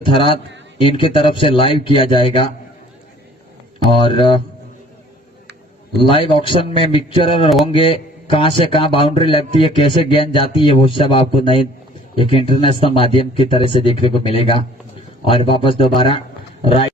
थराद इनकी तरफ से लाइव किया जाएगा और लाइव ऑक्शन में मिक्सचर होंगे। कहां से कहां बाउंड्री लगती है, कैसे गेंद जाती है, वो सब आपको नए एक इंटरनेशनल माध्यम की तरह से देखने को मिलेगा। और वापस दोबारा राइट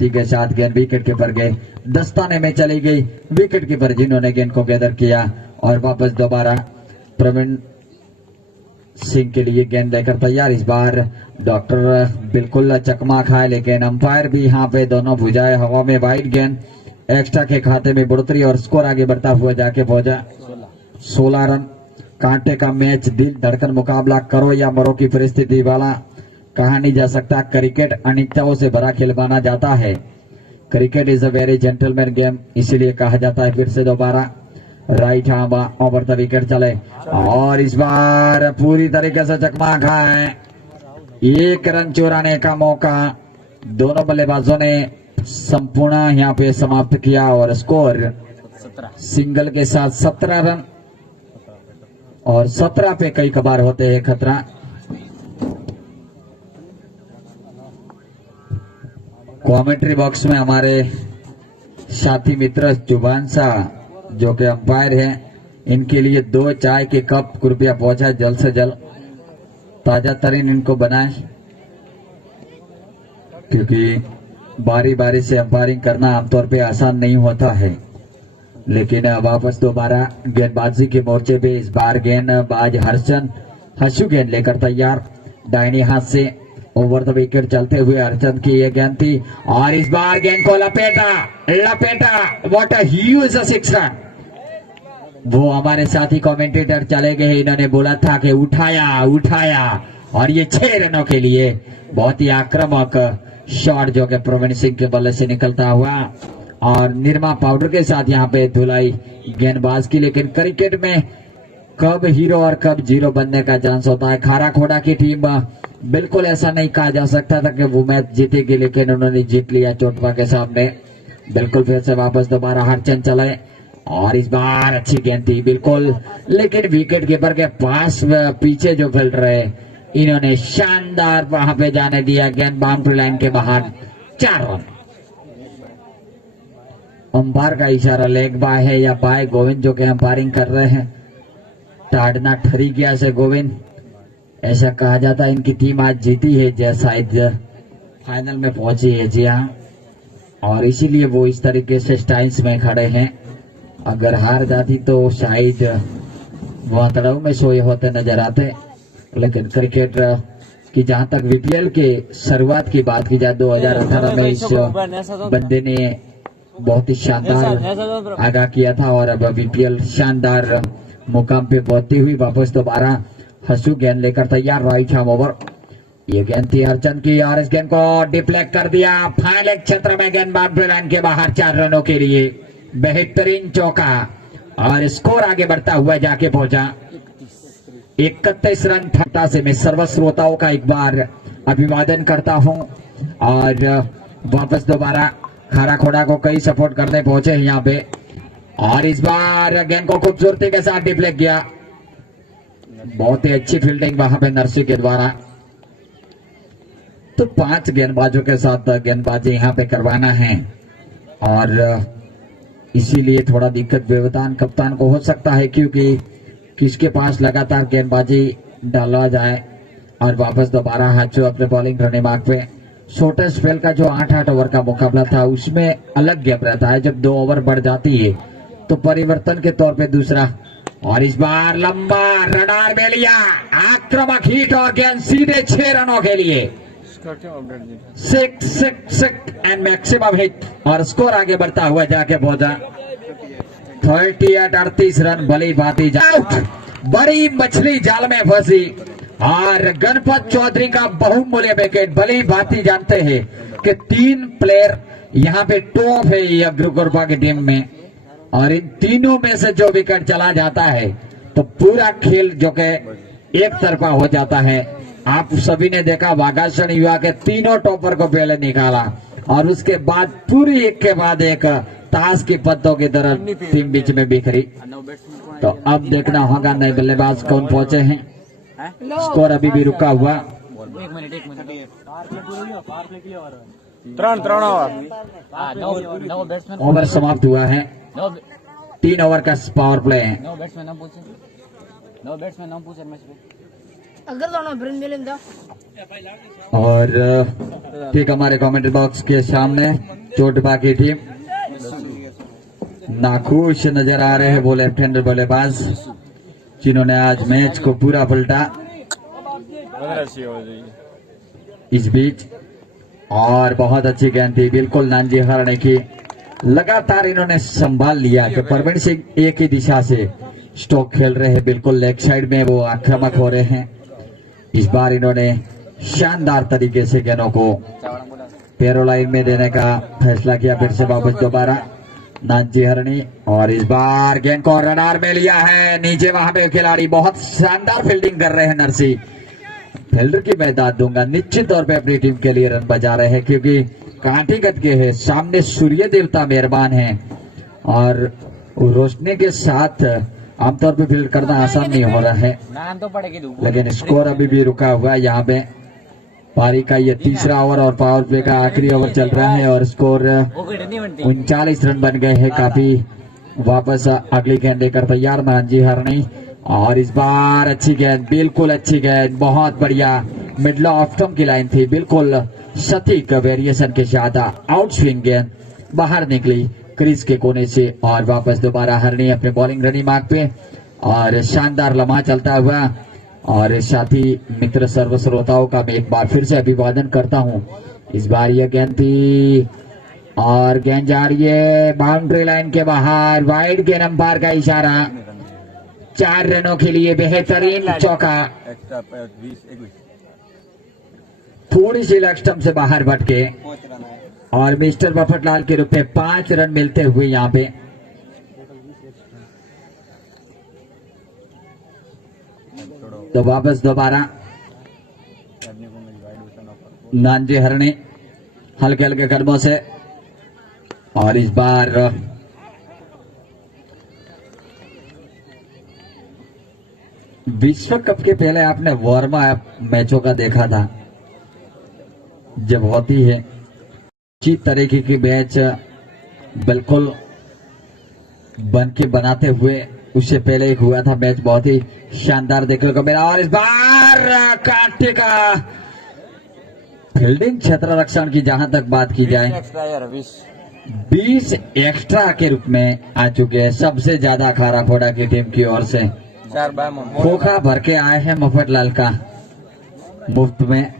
के साथ गेंद विकेट कीपर गए दस्ताने में चली गई। विकेट कीपर जिन्होंने गेंद को गैदर किया और वापस दोबारा प्रवीण सिंह के लिए गेंद लेकर तैयार। इस बार डॉक्टर बिल्कुल चकमा खाए, लेकिन अंपायर भी यहाँ पे दोनों भुजाए हवा में। वाइड गेंद एक्स्ट्रा के खाते में बढ़ोतरी और स्कोर आगे बढ़ता हुआ जाके पहुंचा 16 रन। कांटे का मैच, दिल धड़कन मुकाबला, करो या मरो की परिस्थिति वाला कहा नहीं जा सकता। क्रिकेट अनिश्चितताओं से भरा खेल माना जाता है। Cricket is a very gentleman game, इसीलिए कहा जाता है। फिर से दोबारा right hand over the wicket चले और इस बार पूरी तरीके से चकमा खाए। 1 रन चुराने का मौका दोनों बल्लेबाजों ने संपूर्ण यहाँ पे समाप्त किया और स्कोर सिंगल के साथ 17 रन और 17 पे कई कबार होते हैं खतरा। कमेंट्री बॉक्स में हमारे साथी मित्र जुबान शाह जो कि अंपायर हैं, इनके लिए 2 चाय के कप कृपया पहुंचाए जल्द से जल्द, ताजा तरीन इनको बनाए, क्योंकि बारी बारी से अंपायरिंग करना आमतौर पे आसान नहीं होता है। लेकिन वापस दोबारा गेंदबाजी के मोर्चे पे इस बार गेंदबाज हर्षन हर्षु गेंद लेकर तैयार। दाहिने हाथ से ओवर द विकेट चलते हुए अर्चन की ये गेंद थी और इस बार गेंद को लपेटा व्हाट अ ह्यूज 6 रन। वो हमारे साथी कमेंटेटर चले गए, इन्होंने बोला था कि उठाया और ये 6 रनों के लिए बहुत ही आक्रामक शॉट जो कि प्रवीण सिंह के बल्ले से निकलता हुआ और निरमा पाउडर के साथ यहाँ पे धुलाई गेंदबाज की। लेकिन क्रिकेट में कब हीरो और कब जीरो बनने का चांस होता है। खारा खोड़ा की टीम बिल्कुल ऐसा नहीं कहा जा सकता था कि वो मैच जीतेगी, लेकिन उन्होंने जीत लिया चोटपा के सामने। बिल्कुल फिर से वापस दोबारा हरचंद चले और इस बार अच्छी गेंद थी बिल्कुल, लेकिन विकेट कीपर के पास पीछे जो फील्डर है इन्होंने शानदार वहां पे जाने दिया। गेंद बाउंड्री लाइन के बाहर, 4 रन। अंपायर का इशारा लेग बाय है या बाय गोविंद जो कि अंपायरिंग कर रहे हैं। टाड़ना ठरी गया से गोविंद, ऐसा कहा जाता है इनकी टीम आज जीती है, जैसे शायद फाइनल में पहुंची है। जी हाँ, और इसीलिए वो इस तरीके से स्टाइल्स में खड़े हैं। अगर हार जाती तो शायद वह तड़ाव में सोए होते नजर आते। लेकिन क्रिकेट की जहां तक वीपीएल के शुरुआत की बात की जाए 2018 में इस बंदे ने बहुत ही शानदार आगाह किया था और अब वीपीएल शानदार मुकाम पे पहुंचती हुई वापस दोबारा हंसू गेंद लेकर तैयार। राइट हैंड ओवर, ये गेंद थी हरचंद की और इस गेंद को डिफ्लेक्ट कर दिया। फाइनल एक क्षेत्र में गेंद बाउंड्री लाइन के बाहर, 4 रनों के लिए बेहतरीन चौका और स्कोर आगे बढ़ता हुआ जाके पहुंचा 31 रन। फटा से मैं सर्व श्रोताओं का एक बार अभिवादन करता हूं और वापस दोबारा खारा खोड़ा को कई सपोर्ट करने पहुंचे हैं यहाँ पे और इस बार गेंद को खूबसूरती के साथ डिफ्लेक्ट किया। बहुत ही अच्छी फील्डिंग वहां पे नरसी के द्वारा। तो 5 गेंदबाजों के साथ गेंदबाजी यहाँ पे करवाना है और इसीलिए थोड़ा दिक्कत व्यवधान कप्तान को हो सकता है, क्योंकि किसके पास लगातार गेंदबाजी डाला जाए। और वापस दोबारा हाचो अपने बॉलिंग रहने मार्ग पे। छोटे स्पेल का जो 8-8 ओवर का मुकाबला था उसमें अलग गेम रहता है, जब 2 ओवर बढ़ जाती है तो परिवर्तन के तौर पे दूसरा। और इस बार लंबा रडार में लिया, आक्रामक हिट और गेंद सीधे 6 रनों के लिए 6 एंड मैक्सिमम हिट और स्कोर आगे बढ़ता हुआ जाके पहुंचा 38 रन। भली भांति आउट, बड़ी मछली जाल में फंसी और गणपत चौधरी का बहुमूल्य विकेट। भली भांति जानते हैं कि 3 प्लेयर यहाँ पे टॉप है ये अग्रकुरबा की टीम में और इन तीनों में से जो विकेट चला जाता है तो पूरा खेल जो कि एक तरफा हो जाता है। आप सभी ने देखा वागासन युवा के तीनों टॉपर को पहले निकाला और उसके बाद पूरी एक के बाद एक ताश की पत्तों की तरह टीम बीच में बिखरी। तो अब देखना होगा नए बल्लेबाज कौन पहुंचे हैं। स्कोर अभी भी रुका हुआ। ओवर समाप्त हुआ है, 3 ओवर का पावर प्ले है। और ठीक हमारे कमेंट्री बॉक्स के सामने चोटपा की टीम नाखुश नजर आ रहे हैं वो लेफ्ट हैंडर बल्लेबाज जिन्होंने आज मैच को पूरा पलटा। इस बीच और बहुत अच्छी गेंद थी बिल्कुल नानजी हरणे की, लगातार इन्होंने संभाल लिया कि परवीन सिंह एक ही दिशा से स्ट्रोक खेल रहे हैं, बिल्कुल लेग साइड में वो आक्रामक हो रहे हैं। इस बार इन्होंने शानदार तरीके से गेंदों को पैरो लाइन में देने का फैसला किया। फिर से वापस दोबारा नानजी हरणी और इस बार गेंद को रडार में लिया है नीचे। वहां पे खिलाड़ी बहुत शानदार फील्डिंग कर रहे हैं नरसी। फील्डर की मैं दाद दूंगा, निश्चित तौर पे अपनी टीम के लिए रन बजा रहे हैं क्योंकि कांटी गद के है सामने सूर्य देवता मेहरबान हैं और रोशनी के साथ आमतौर पे फील्ड करना आसान नहीं हो रहा है। लेकिन स्कोर अभी भी रुका हुआ है। यहाँ पे पारी का ये तीसरा ओवर और पावर प्ले का आखिरी ओवर चल रहा है और स्कोर 39 रन बन गए हैं। काफी वापस अगली गेंद लेकर तैयार नानजी हरणी और इस बार अच्छी गेंद, बिल्कुल अच्छी गेंद, बहुत बढ़िया मिडल ऑफ स्टंप की लाइन थी, बिल्कुल सटीक वेरिएशन के साथ आउट स्विंग गेंद बाहर निकली क्रीज के कोने से और वापस दोबारा हरणी अपने बॉलिंग रनी मार्ग पे और शानदार लम्हा चलता हुआ। और साथी मित्र सर्व श्रोताओं का मैं एक बार फिर से अभिवादन करता हूं। इस बार यह गेंद थी और गेंद जा रही है बाउंड्री लाइन के बाहर, वाइड गेंद, अंपायर का इशारा, 4 रनों के लिए बेहतरीन चौका। थोड़ी सी लेग स्टंप से बाहर भटके और मिस्टर बफटलाल के रूप में 5 रन मिलते हुए यहाँ पे तो वापस दोबारा नानजी हरणी हल्के हल्के कदमों से, और इस बार विश्व कप के पहले आपने वार्म अप मैचों का देखा था, जब होती है अच्छी तरीके की मैच बिल्कुल बन के बनाते हुए, उससे पहले एक हुआ था मैच बहुत ही शानदार देखने को मिला। और इस बार कांटे का फील्डिंग क्षेत्र रक्षण की जहां तक बात की जाए 20 एक्स्ट्रा के रूप में आ चुके हैं, सबसे ज्यादा खारा फोड़ा की टीम की ओर से। खोखा भर के आए हैं मफतलाल का मुफ्त में।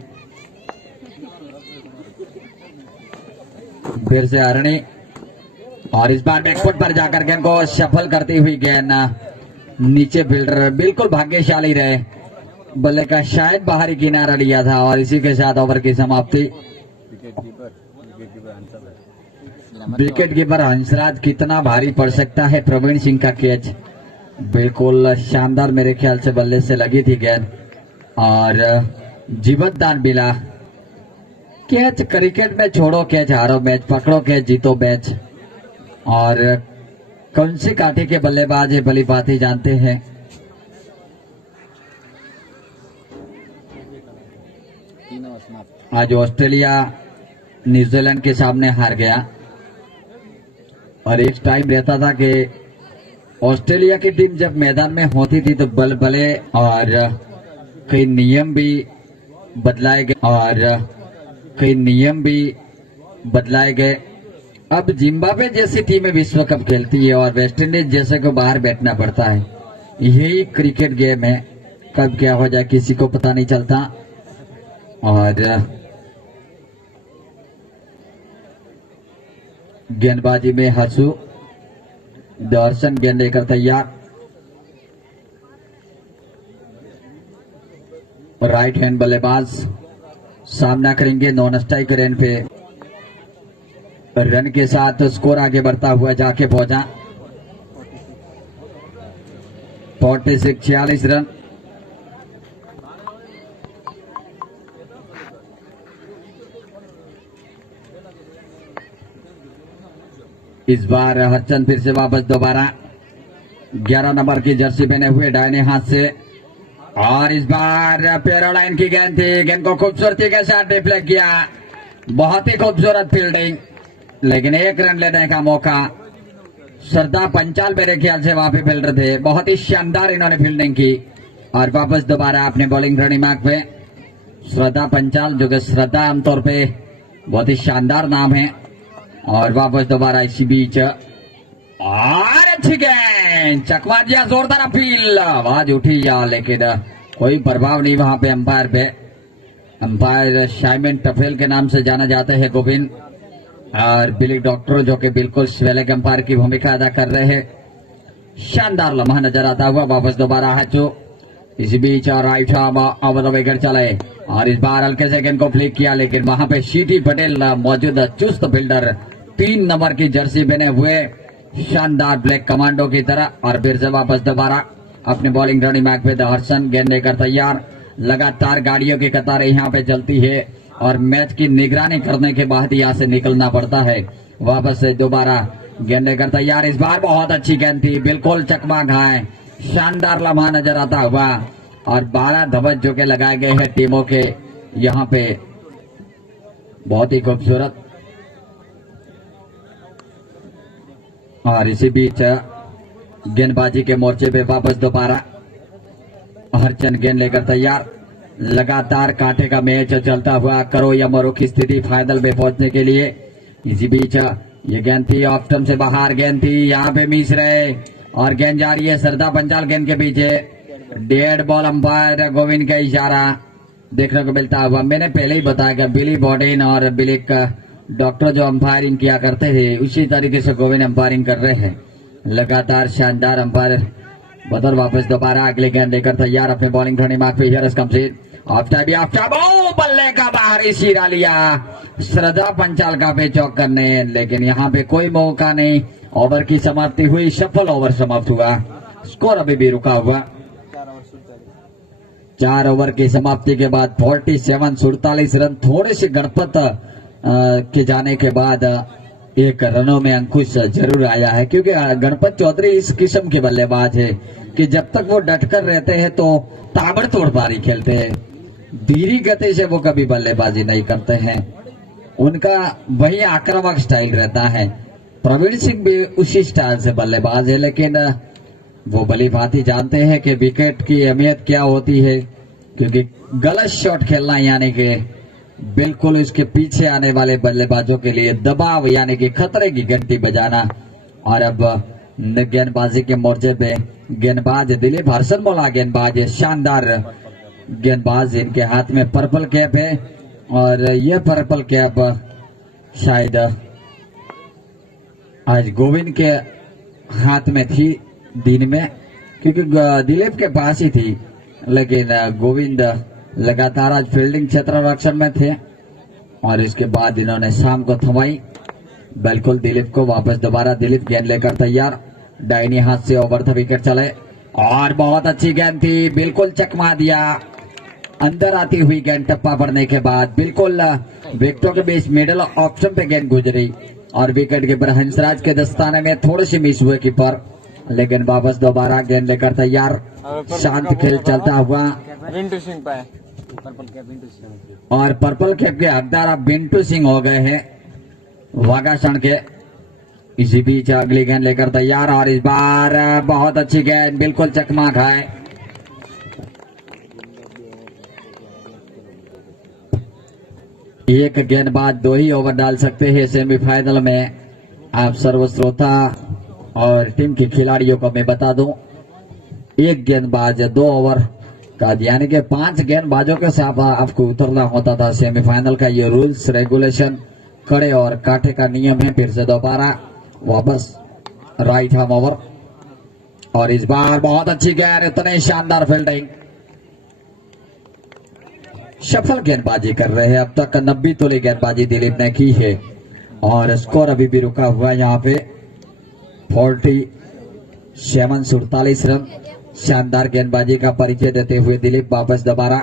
फिर से हरणी, और इस बार बैकफुट पर जाकर गेंद को सफल करती हुई गेंद नीचे फील्डर बिल्कुल भाग्यशाली रहे, बल्ले का शायद बाहरी किनारा लिया था, और इसी के साथ ओवर की समाप्ति। विकेट कीपर हंसराज कितना भारी पड़ सकता है, प्रवीण सिंह का कैच बिल्कुल शानदार मेरे ख्याल से बल्ले से लगी थी गेंद, और जीवतदान मिला। कैच क्रिकेट में छोड़ो कैच हारो मैच, पकड़ो कैच जीतो मैच, और कौन सी काठी के बल्लेबाज है भली बात जानते हैं। आज ऑस्ट्रेलिया न्यूजीलैंड के सामने हार गया, और एक टाइम रहता था कि ऑस्ट्रेलिया की टीम जब मैदान में होती थी तो बल बले और कई नियम भी बदलाए गए। अब जिम्बाब्वे जैसी टीमें विश्व कप खेलती है और वेस्ट इंडीज जैसे को बाहर बैठना पड़ता है। यही क्रिकेट गेम है, कब क्या हो जाए किसी को पता नहीं चलता। और गेंदबाजी में हसू दर्शन गेंद लेकर तैयार, राइट हैंड बल्लेबाज सामना करेंगे नॉन स्ट्राइक रन पे। रन के साथ स्कोर आगे बढ़ता हुआ जाके पहुंचा 46 रन। इस बार हरचंद फिर से वापस दोबारा 11 नंबर की जर्सी पहने हुए दाहिने हाथ से, और इस बार पैरोलाइन की गेंद थी, गेंद को खूबसूरती के साथ डिफ्लेक्ट किया। बहुत ही खूबसूरत फील्डिंग, लेकिन एक रन लेने का मौका। श्रद्धा पंचाल मेरे ख्याल से वहां पे फील्डर थे, बहुत ही शानदार इन्होंने फील्डिंग की, और वापस दोबारा अपने बॉलिंग रणनी मार्ग पे श्रद्धा पंचाल, जो कि श्रद्धा आमतौर पे बहुत ही शानदार नाम है। और वापस दोबारा इसी बीच, और अच्छी गेंद, चकवा दिया जोरदार अपील, आवाज उठी या, लेकिन कोई प्रभाव नहीं वहां पे अंपायर पे। अंपायर शाइमन टफेल के नाम से जाना जाते हैं गोविंद, और बिली डॉक्टर जो कि बिल्कुल स्वेलेग अंपायर की भूमिका अदा कर रहे हैं। शानदार लम्हा नजर आता हुआ। वापस दोबारा है जो इसी बीच राइट आर्म ओवर विकेट चले, और इस बार हल्के से गेंद को फ्लिक किया, लेकिन वहां पे सीटी पटेल मौजूद चुस्त फील्डर 3 नंबर की जर्सी पहने हुए शानदार ब्लैक कमांडो की तरह। और फिर से वापस दोबारा अपने बॉलिंग रनिंग मैक पे दर्शन गेंद लेकर तैयार। लगातार गाड़ियों की कतारें यहाँ पे चलती है, और मैच की निगरानी करने के बाद यहाँ से निकलना पड़ता है। वापस से दोबारा गेंद लेकर तैयार। इस बार बहुत अच्छी गेंद थी, बिल्कुल चकमा घाय, शानदार लम्हा नजर आता हुआ, और 12 ध्वज जो के लगाए गए हैं टीमों के यहाँ पे, बहुत ही खूबसूरत। और इसी बीच गेंदबाजी के मोर्चे पे वापस दोबारा हरचंद गेंद लेकर तैयार। लगातार कांटे का मैच चलता हुआ, करो या मरो की स्थिति फाइनल में पहुंचने के लिए। इसी बीच ये गेंद थी ऑफ स्टंप से बाहर, गेंद थी यहाँ पे मिस रहे, और गेंद जा रही है श्रद्धा पंचाल गेंद के पीछे। डेड बॉल अंपायर गोविंद का इशारा देखने को मिलता हुआ। मैंने पहले ही बताया कि बिली बॉडेन और बिलिक डॉक्टर जो अंपायरिंग किया करते थे, उसी तरीके से गोविंद अंपायरिंग कर रहे हैं। लगातार शानदार अंपायर बदल। वापस दोबारा अगले गेंद लेकर तैयार अपने बॉलिंग धोनी मार्ग पे। हियर कम से बल्ले का बाहरी सिरा लिया श्रद्धा पंचाल का पे चौक करने, लेकिन यहाँ पे कोई मौका नहीं। ओवर की समाप्ति हुई, सफल ओवर समाप्त हुआ, स्कोर अभी भी रुका हुआ। 4 ओवर की समाप्ति के बाद 47 रन थोड़े से गणपत के जाने के बाद एक रनों में अंकुश जरूर आया है, क्योंकि गणपत चौधरी इस किस्म के बल्लेबाज है कि जब तक वो डटकर रहते हैं तो ताबड़तोड़ पारी खेलते हैं, धीरी गति से वो कभी बल्लेबाजी नहीं करते हैं, उनका वही आक्रामक स्टाइल रहता है। प्रवीण सिंह भी उसी स्टाइल से बल्लेबाज है, लेकिन वो भली भांति जानते हैं कि विकेट की अहमियत क्या होती है, क्योंकि गलत शॉट खेलना यानी कि बिल्कुल उसके पीछे आने वाले बल्लेबाजों के लिए दबाव यानी कि खतरे की घंटी बजाना। और अब गेंदबाजी के मोर्चे पे गेंदबाज दिलीप हरसनमोला गेंदबाज है, शानदार गेंदबाज, इनके हाथ में पर्पल कैप है और यह पर्पल कैप शायद आज गोविंद के हाथ में थी दिन में, क्योंकि दिलीप के पास ही थी, लेकिन गोविंद लगातार आज फील्डिंग क्षेत्र रक्षण में थे और इसके बाद इन्होंने शाम को थमाई बिल्कुल दिलीप को वापस। दोबारा दिलीप गेंद लेकर तैयार, दाहिनी हाथ से ओवर था, विकेट चले और बहुत अच्छी गेंद थी, बिल्कुल चकमा दिया, अंदर आती हुई गेंद टप्पा पड़ने के बाद बिल्कुल विकेटों के बीच मिडल ऑप्शन पे गेंद गुजरी और विकेट कीपर हंसराज के दस्ताने में थोड़े से मिस हुए कीपर, लेकिन वापस दोबारा गेंद लेकर तैयार, शांत खेल चलता हुआ बिंटू सिंह पाए और पर्पल कैप के हकदार अब बिंटू सिंह हो गए हैं वागासण के। इसी बीच अगली गेंद लेकर तैयार और इस बार बहुत अच्छी गेंद, बिल्कुल चकमा खाए, एक गेंदबाज 2 ही ओवर डाल सकते हैं सेमीफाइनल में। आप सर्वश्रोता और टीम के खिलाड़ियों को मैं बता दूं, एक गेंदबाज 2 ओवर का, यानी कि 5 गेंदबाजों के साथ आपको उतरना होता था सेमीफाइनल का। ये रूल्स रेगुलेशन कड़े और कांटे का नियम है। फिर से दोबारा वापस राइट हैंड ओवर और इस बार बहुत अच्छी गेंद, इतने शानदार फील्डिंग, सफल गेंदबाजी कर रहे हैं। अब तक 90 तोली गेंदबाजी दिलीप ने की है और स्कोर अभी भी रुका हुआ है यहाँ पे 47 रन। शानदार गेंदबाजी का परिचय देते हुए दिलीप वापस दोबारा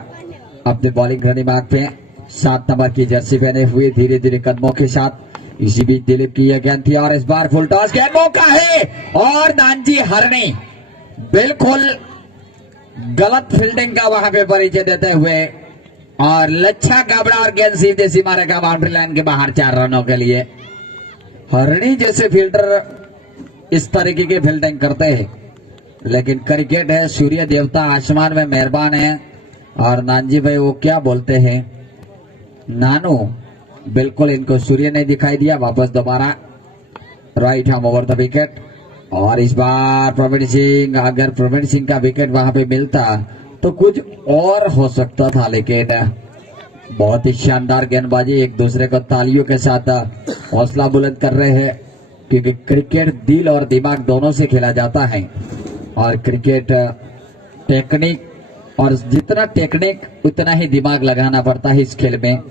अपने बॉलिंग रनिंग मार्ग पे 7 नंबर की जर्सी पहने हुए धीरे धीरे कदमों के साथ। इसी बीच दिलीप की यह गेंद थी और इस बार फुल टॉस, गेंद मौका है और नानजी हरणी बिल्कुल गलत फील्डिंग का वहां पे परिचय देते हुए और लच्छा गाबड़ा और गेंद सीधे सीमा रेखा बाउंड्री लाइन के बाहर 4 रनों के लिए। हरणी जैसे फील्डर इस तरीके की फील्डिंग करते हैं, लेकिन क्रिकेट है, सूर्य देवता आसमान में मेहरबान है और नानजी भाई वो क्या बोलते हैं, नानू, बिल्कुल इनको सूर्य नहीं दिखाई दिया। वापस दोबारा right hand over the wicket और इस बार प्रवीण सिंह, अगर प्रवीण सिंह का विकेट वहां पे मिलता तो कुछ और हो सकता था, लेकिन बहुत ही शानदार गेंदबाजी, एक दूसरे को तालियों के साथ हौसला बुलंद कर रहे हैं, क्योंकि क्रिकेट दिल और दिमाग दोनों से खेला जाता है और क्रिकेट टेक्निक, और जितना टेक्निक उतना ही दिमाग लगाना पड़ता है इस खेल में,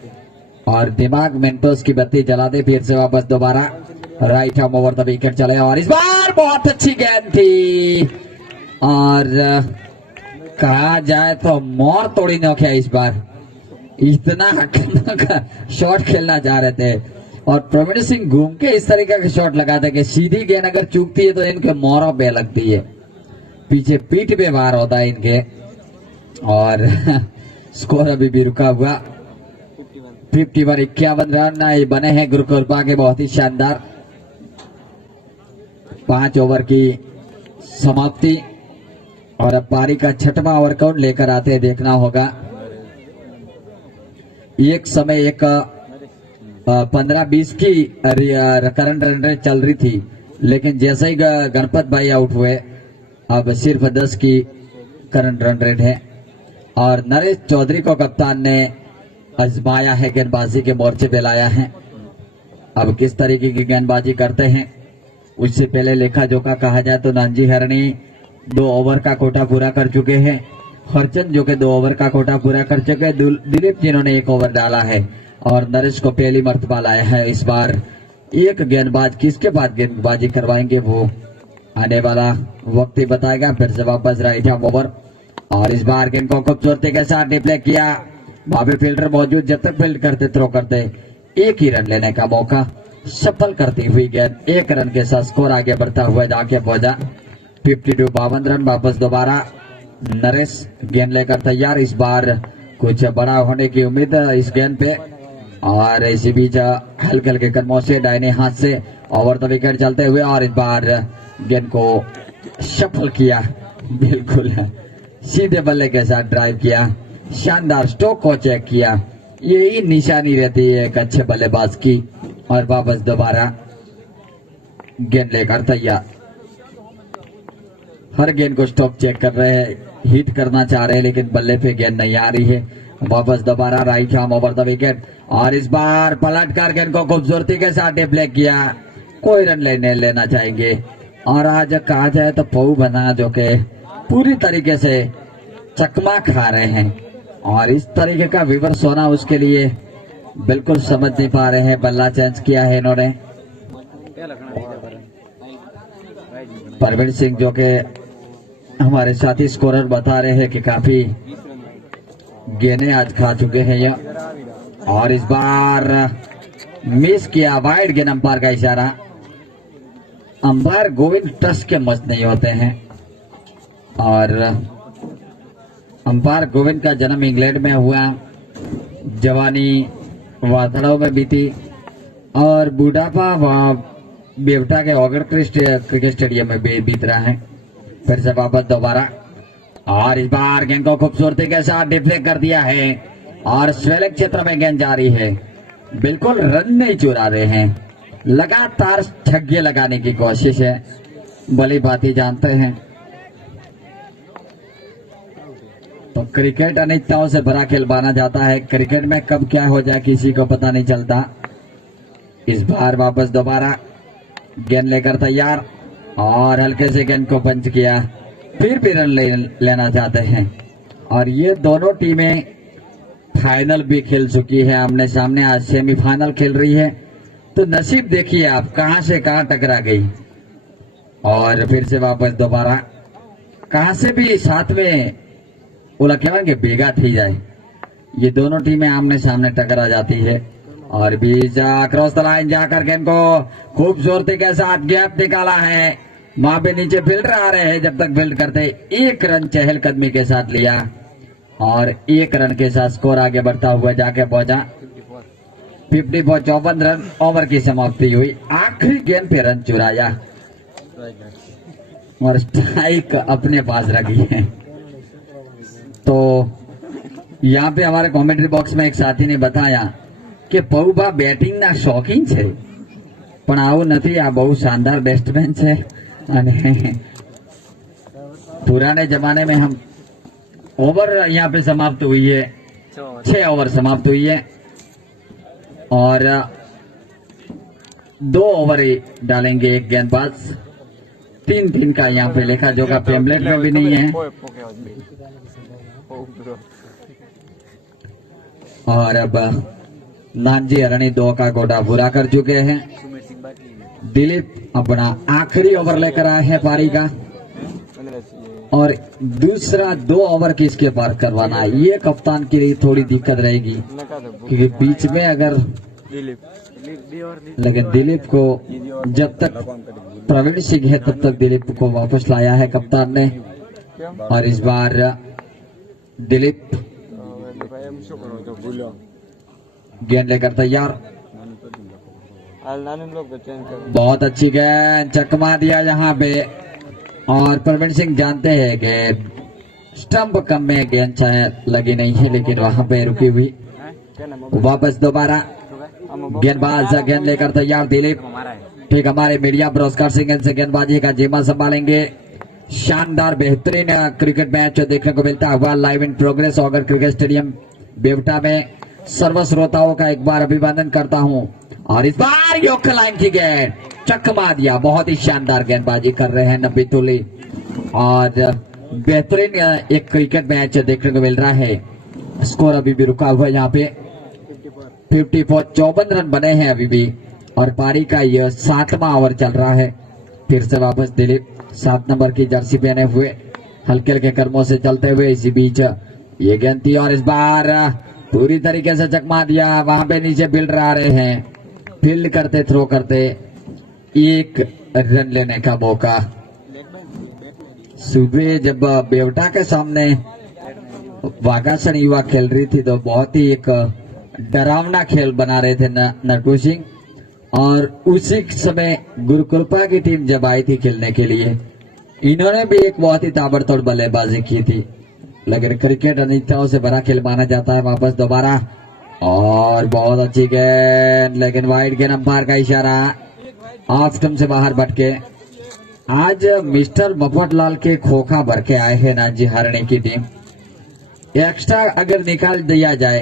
और दिमाग मेंटोस की बत्ती जला दे। फिर से वापस दोबारा right hand over the wicket चले और इस बार बहुत अच्छी गेंद थी और कहा जाए तो मोर तोड़ी नौकिया इस बार, इतना शॉट खेलना चाह रहे थे और प्रवीण सिंह घूम के इस तरीके का शॉट लगाते कि सीधी गेंद अगर चूकती है तो इनके मोरों पे लगती है, पीछे पीठ पे वार होता है इनके। और स्कोर अभी भी रुका हुआ 51 रन ये बने हैं गुरुकृपा के, बहुत ही शानदार। 5 ओवर की समाप्ति और अब पारी का 6वां ओवर कौन लेकर आते हैं देखना होगा। एक समय एक 15-20 की करंट रन रेट चल रही थी, लेकिन जैसे ही गणपत भाई आउट हुए अब सिर्फ 10 की करंट रन रेट है और नरेश चौधरी को कप्तान ने आजमाया है, गेंदबाजी के मोर्चे पे लाया है। अब किस तरीके की गेंदबाजी करते हैं उससे पहले लेखा जोखा कहा जाए तो नानजी हरणी 2 ओवर का कोटा पूरा कर चुके हैं, हरचंद जो के 2 ओवर का कोटा पूरा कर चुके हैं, दिलीप जिन्होंने 1 ओवर डाला है और नरेश को पहली मर्तबा लाया है। इस बार एक गेंदबाज किसके बाद गेंदबाजी करवाएंगे वो आने वाला वक्त ही बताएगा। फिर से वापस राइट हैंड ओवर और इस बार गेंद को खूबसूरती के साथ डिप्लेक्ट किया। वहां पे फील्डर मौजूद, जब तक फील्ड करते थ्रो करते एक ही रन लेने का मौका। सफल करती हुई गेंद 1 रन के साथ स्कोर आगे बढ़ता हुआ जाके पहुंचा 52 52 रन। वापस दोबारा नरेश गेंद लेकर तैयार। इस बार कुछ बड़ा होने की उम्मीद इस गेंद पे। और इसी बीच हल्के हल्के कदमों से दाहिने हाथ से ओवर द विकेट चलते हुए और इस बार गेंद को सफल किया। बिल्कुल सीधे बल्ले के साथ ड्राइव किया। शानदार स्ट्रोक को चेक किया। यही निशानी रहती है एक अच्छे बल्लेबाज की। और वापस दोबारा गेंद लेकर तैयार। हर गेंद को स्टॉप चेक कर रहे हैं, हिट करना चाह रहे हैं, लेकिन बल्ले पे गेंद नहीं आ रही है। वापस दोबारा right arm over the wicket और इस बार पलट कर गेंद को खूबसूरती के साथ डिप्लेक्ट किया। कोई रन लेना चाहेंगे। और आज कहा जाए तो पऊ बना जो के पूरी तरीके से चकमा खा रहे हैं और इस तरीके का विवर्स होना उसके लिए बिल्कुल समझ नहीं पा रहे हैं। बल्ला चेंज किया है इन्होंने। परवीन सिंह जो के हमारे साथी स्कोरर बता रहे हैं कि काफी गेंदें आज खा चुके हैं ये। और इस बार मिस किया, वाइड गेंद। अंपायर का इशारा। अंपायर गोविंद ट्रस्ट के मस्त नहीं होते हैं। और अंपायर गोविंद का जन्म इंग्लैंड में हुआ, जवानी वादड़ों में बीती और बुढ़ापा वहां बेवटा के ऑगर क्रिकेट स्टेडियम में बीत रहा है। फिर से वापस दोबारा और इस बार गेंद को खूबसूरती के साथ डिफ्लेक्ट कर दिया है और स्वेलिंग क्षेत्र में गेंद जारी है। बिल्कुल रन नहीं चुरा रहे हैं, लगातार छक्के लगाने की कोशिश है। भली भांति जानते हैं तो क्रिकेट अनिश्चितताओं से भरा खेल माना जाता है। क्रिकेट में कब क्या हो जाए किसी को पता नहीं चलता। इस बार वापस दोबारा गेंद लेकर तैयार और हल्के से गेंद को पंच किया। फिर भी रन लेना चाहते हैं। और ये दोनों टीमें फाइनल भी खेल चुकी है आमने सामने। आज सेमीफाइनल खेल रही है। तो नसीब देखिए आप कहां से कहां टकरा गई। और फिर से वापस दोबारा कहां से भी साथ में बोला कहेंगे बेगा थी जाए। ये दोनों टीमें आमने सामने टकरा जाती है। और बीच क्रॉस द लाइन जाकर गेंद को खूबसूरती के साथ गैप निकाला है। वहां पे नीचे फील्डर आ रहे हैं, जब तक फील्ड करते 1 रन चहलकदमी के साथ लिया और 1 रन के साथ स्कोर आगे बढ़ता हुआ जाके पहुंचा 54 54 रन। ओवर की समाप्ति हुई। आखिरी गेंद पे रन चुराया और स्ट्राइक अपने पास रखी है। तो यहाँ पे हमारे कमेंट्री बॉक्स में एक साथी ने बताया कि पौभा बैटिंग ना शौकीन છે પણ આવું નથી। આ બહુ શાનદાર બેટ્સમેન છે અને पुराने जमाने में हम ओवर यहाँ पे समाप्त हुई है, 6 ओवर समाप्त हुई है और 2 ओवर डालेंगे एक गेंदबाज। 3-3 का यहाँ पे लेखा जोखा पेम्पलेट में भी नहीं है। और अब नानजी हरणी 2 का गोटा पूरा कर चुके हैं। दिलीप अपना आखिरी ओवर लेकर आए हैं पारी का और दूसरा 2 ओवर किसके पार करवाना है। ये कप्तान के लिए थोड़ी दिक्कत रहेगी क्योंकि बीच में अगर लेकिन दिलीप को जब तक प्रवीण सिंह है तब तक दिलीप को वापस लाया है कप्तान ने। और इस बार दिलीप गेंद लेकर तैयार। बहुत अच्छी गेंद, चकमा दिया यहाँ पे। और प्रवीण सिंह जानते हैं कि स्टंप कम में गेंद चाहे लगी नहीं है लेकिन वहां पे रुकी हुई। वापस दोबारा गेंदबाज गेंद लेकर तैयार दिलीप। ठीक हमारे मीडिया पुरस्कार सिंह से गेंदबाजी का जिम्मा संभालेंगे। शानदार बेहतरीन क्रिकेट मैच देखने को मिलता हुआ live in progress Agar cricket stadium Bewta में। सर्व श्रोताओं का एक बार अभिवादन करता हूं। और इस बार योक लाइन की गेंद चकमा दिया। बहुत ही शानदार गेंदबाजी कर रहे हैं नबी तुली और बेहतरीन एक क्रिकेट मैच देखने को मिल रहा है। स्कोर अभी भी रुका हुआ है यहाँ पे 54 54 रन बने हैं अभी भी और पारी का यह 7वां ओवर चल रहा है। फिर से वापस दिलीप 7 नंबर की जर्सी पहने हुए हल्के हल्के कर्मों से चलते हुए इसी बीच ये गेंद थी और इस बार पूरी तरीके से चकमा दिया। वहां पे नीचे फील्डर आ रहे हैं, फील्ड करते थ्रो करते 1 रन लेने का मौका। सुबह जब बेवटा के सामने वागासन युवा खेल रही थी तो बहुत ही एक डरावना खेल बना रहे थे नरकू सिंह, और उसी समय गुरुकृपा की टीम जब आई थी खेलने के लिए इन्होंने भी एक बहुत ही ताबड़तोड़ बल्लेबाजी की थी। लेकिन क्रिकेट अनिश्चितताओं से भरा खेल माना जाता है। वापस दोबारा और बहुत अच्छी गेंद, लेकिन वाइड गेंद, अंपायर का इशारा, ऑफ स्टंप से बाहर भटके। आज मिस्टर मफतलाल के खोखा भर के आए हैं नाजी हरणे की टीम। एक्स्ट्रा अगर निकाल दिया जाए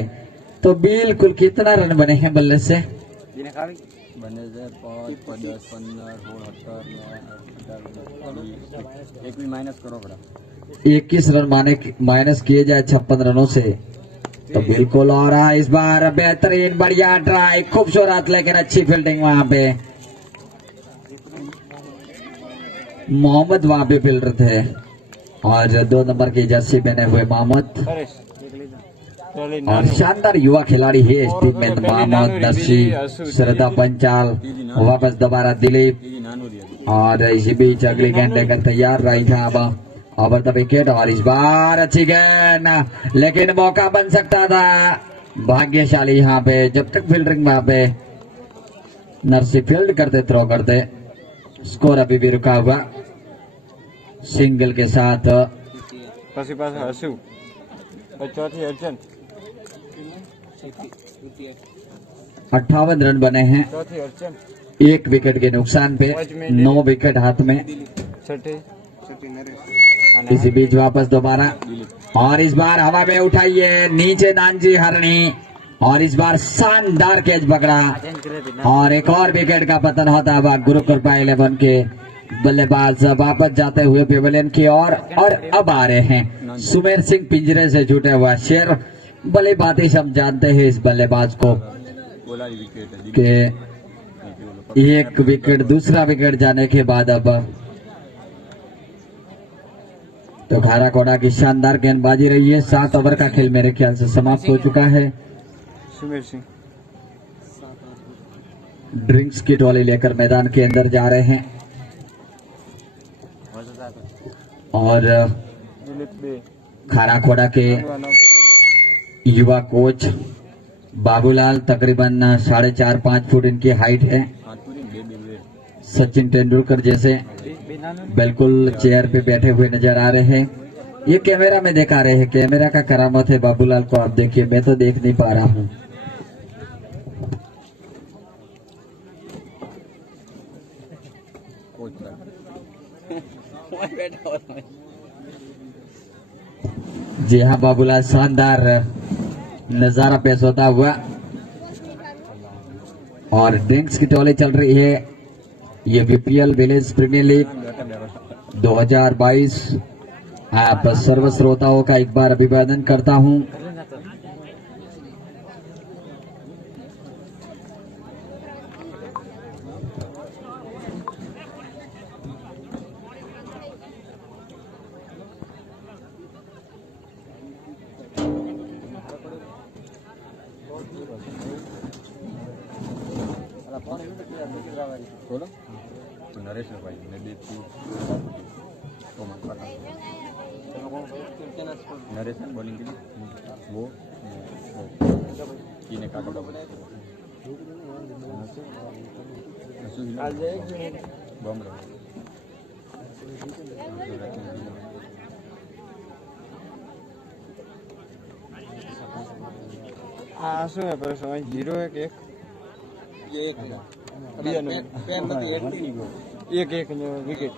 तो बिल्कुल कितना रन बने हैं बल्ले से? बने से 5, 10, 15, 16, 17, माइनस करो बड़ा 21 रन माइनस किए जाए 56 रनों से तो बिल्कुल। और इस बार बेहतरीन बढ़िया ट्राई, खूबसूरत लेकिन अच्छी फील्डिंग वहां पे। मोहम्मद वहां पे फील्डर थे और 2 नंबर की जर्सी पहने हुए मोहम्मद, और शानदार युवा खिलाड़ी है इस टीम में मोहम्मद नरसी, श्रद्धा पंचाल, वापस दोबारा दिलीप। और इसी बीच अगली गेंद लेकर तैयार रही था अब ओवर द विकेट, और इस बार अच्छी गेंद, लेकिन मौका बन सकता था। भाग्यशाली यहाँ पे जब तक फील्डिंग वहां पे नरसी फील्ड करते थ्रो करते, स्कोर अभी भी रुका हुआ सिंगल के साथ। 58 रन बने हैं 1 विकेट के नुकसान पे, 9 विकेट हाथ में। इसी बीच वापस दोबारा, और इस बार हवा में उठाइए नीचे नानजी हरणी, और इस बार शानदार कैच पकड़ा, और एक और विकेट का पतन होता हुआ गुरुकृपा 11 के बल्लेबाज वापस जाते हुए पेवेलियन की ओर। और अब आ रहे हैं सुमेर सिंह, पिंजरे से छूटे हुआ शेर। भली बात हम जानते हैं इस बल्लेबाज को कि 1 विकेट, दूसरा विकेट जाने के बाद अब तो खारा कोड़ा की शानदार गेंदबाजी रही है। 7 ओवर का खेल मेरे ख्याल से समाप्त हो चुका है। सुमेर सिंह ड्रिंक्स की टोली लेकर मैदान के अंदर जा रहे हैं, और खारा खोड़ा के युवा कोच बाबूलाल, तकरीबन 4.5-5 फुट इनकी हाइट है। सचिन तेंदुलकर जैसे बिल्कुल चेयर पे बैठे हुए नजर आ रहे हैं। ये कैमरा में दिखा रहे हैं, कैमरा का करामत है बाबूलाल को। आप देखिए, मैं तो देख नहीं पा रहा हूँ। जी हाँ बाबूलाल, शानदार नजारा पेश होता हुआ, और ड्रिंक्स की टोली चल रही है। ये बीपीएल विलेज प्रीमियर लीग 2022। आप सर्व श्रोताओं का एक बार अभिवादन करता हूं। बोलो तो नरेश भाई ने देखी तो मन पड़ा नरेश बॉलिंग के लिए वो इन्हें काटा बम रहा શું હે પર સમય 0 1 1 એક પેન નથી એક એક વિકેટ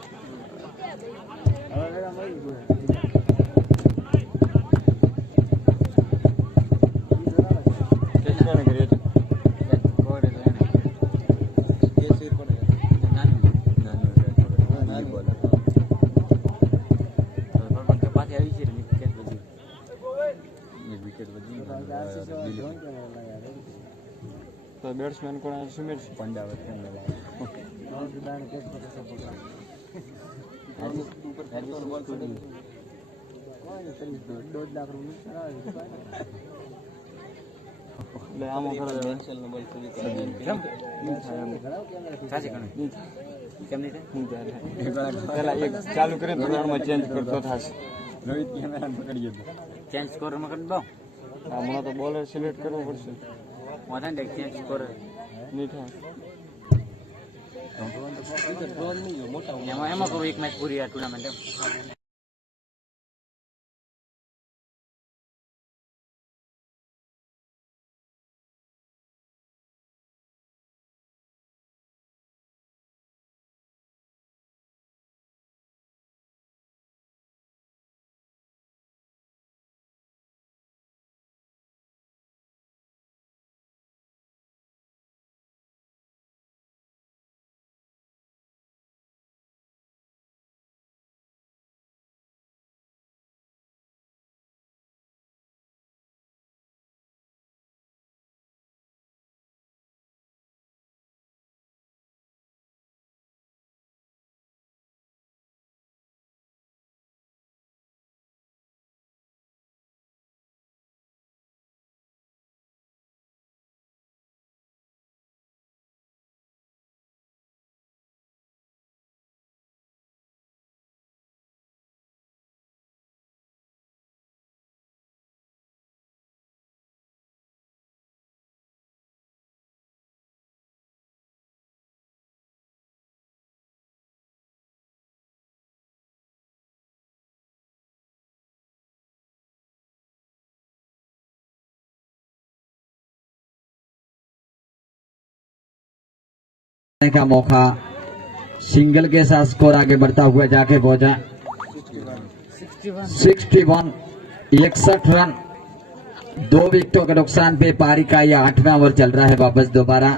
तो बैट्समैन को सुमेर पंड्या એટલે આમાં ખરો પેલા એક ચાલુ કરે તો ત્રણમાં ચેન્જ કરતો થશે. રોહિત કેમેરા પકડી ગયો ચેન્જ સ્કોરમાં કરી દો. હમણાં તો બોલર સિલેક્ટ કરવો પડશે. ચેન્જ સ્કોર નહીં થાય એમાં કરું એક મેચ પૂરી આ ટુર્નામેન્ટ એમ. का मौका सिंगल के साथ स्कोर आगे बढ़ता हुआ जाके पहुंचा 61 61 रन 2 विकेटों के नुकसान पे पारी का यह 8वां ओवर चल रहा है। वापस दोबारा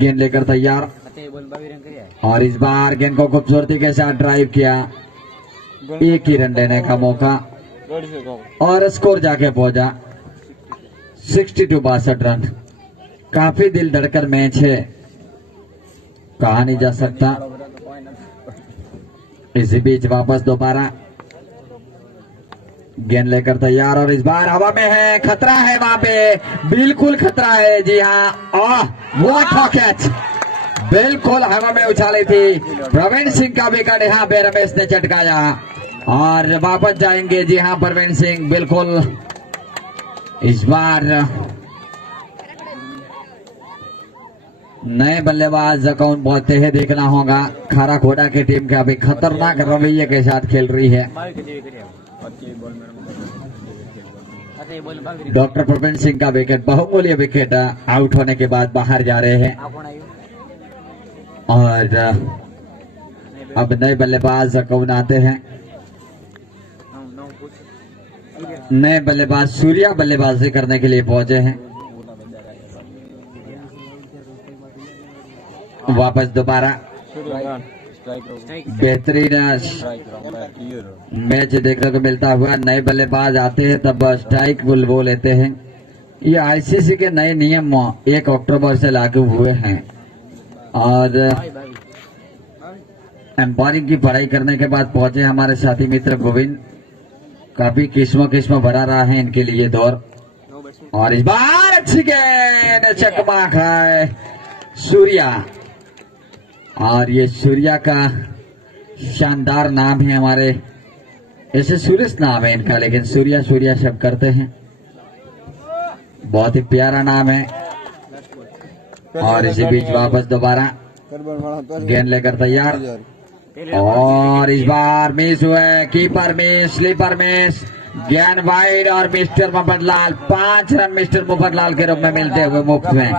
गेंद लेकर तैयार और इस बार गेंद को खूबसूरती के साथ ड्राइव किया। एक ही रन लेने का मौका और स्कोर जाके पहुंचा 62 62 रन। काफी दिल धड़कर मैच है, कहा नहीं जा सकता। इसी बीच वापस दोबारा गेंद लेकर तैयार और इस बार हवा में है, खतरा है वहां पे, बिल्कुल खतरा है। जी हाँ, व्हाट अ कैच, बिल्कुल हवा में उछाली थी। प्रवीण सिंह का विकेट यहाँ पे रमेश ने चटकाया और वापस जाएंगे। जी हाँ, प्रवीण सिंह बिल्कुल इस बार नए बल्लेबाज कौन पहुंचते हैं देखना होगा। खारा खोड़ा की टीम का भी खतरनाक रवैये के साथ खेल रही है। डॉक्टर प्रवीण सिंह का विकेट, बहुमूल्य विकेट, आउट होने के बाद बाहर जा रहे हैं और अब नए बल्लेबाज कौन आते हैं। नए बल्लेबाज सूर्या बल्लेबाजी करने के लिए पहुंचे हैं। वापस दोबारा बेहतरीन मैच देखने को मिलता हुआ। नए बल्लेबाज आते हैं तब स्ट्राइक वो लेते हैं। ये आईसीसी के नए नियम 1 अक्टूबर से लागू हुए हैं और एम्पायरिंग की पढ़ाई करने के बाद पहुंचे हमारे साथी मित्र गोविंद। काफी किस्म भरा रहा है इनके लिए दौर और इस बार अच्छी गेंद, चकमा खाए सूर्या। और ये सूर्या का शानदार नाम है हमारे, ऐसे सुरेश नाम है इनका लेकिन सूर्या सूर्या सब करते हैं। बहुत ही प्यारा नाम है। और इसी बीच वापस दोबारा गेंद लेकर तैयार और इस बार मिस हुए, कीपर मिस, स्लीपर मिस, ज्ञान वाइड और मिस्टर मुफतलाल 5 रन मिस्टर मुफतलाल के रूप में मिलते हुए मुफ्त में।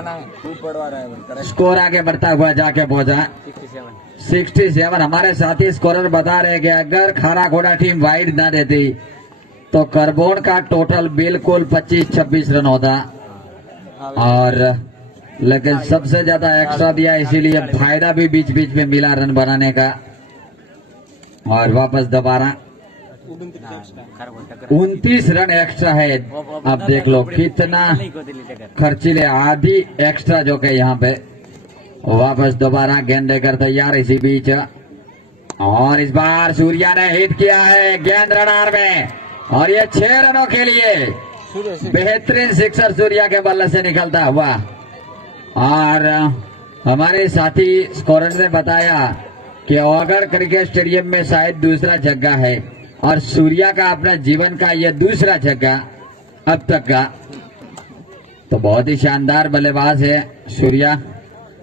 स्कोर आगे बढ़ता हुआ जाके पहुंचा 67। हमारे साथी स्कोरर बता रहे कि अगर खारा घोड़ा टीम वाइड ना देती तो करबोन का टोटल बिल्कुल 25-26 रन होता और लेकिन सबसे ज्यादा एक्स्ट्रा दिया, इसीलिए फायदा भी बीच बीच में मिला रन बनाने का। और वापस दोबारा 29 रन एक्स्ट्रा है। अब देख लो कितना खर्चीले, आधी एक्स्ट्रा जो कि यहाँ पे। वापस दोबारा गेंद लेकर तैयार। इसी बीच और इस बार सूर्या ने हिट किया है गेंद रडार में और ये 6 रनों के लिए बेहतरीन सिक्सर सूर्या के बल्ले से निकलता हुआ। और हमारे साथी स्कोरर ने बताया कि ओगढ़ क्रिकेट स्टेडियम में शायद दूसरा छक्का है और सूर्या का अपना जीवन का यह दूसरा छक्का अब तक का। तो बहुत ही शानदार बल्लेबाज है सूर्या,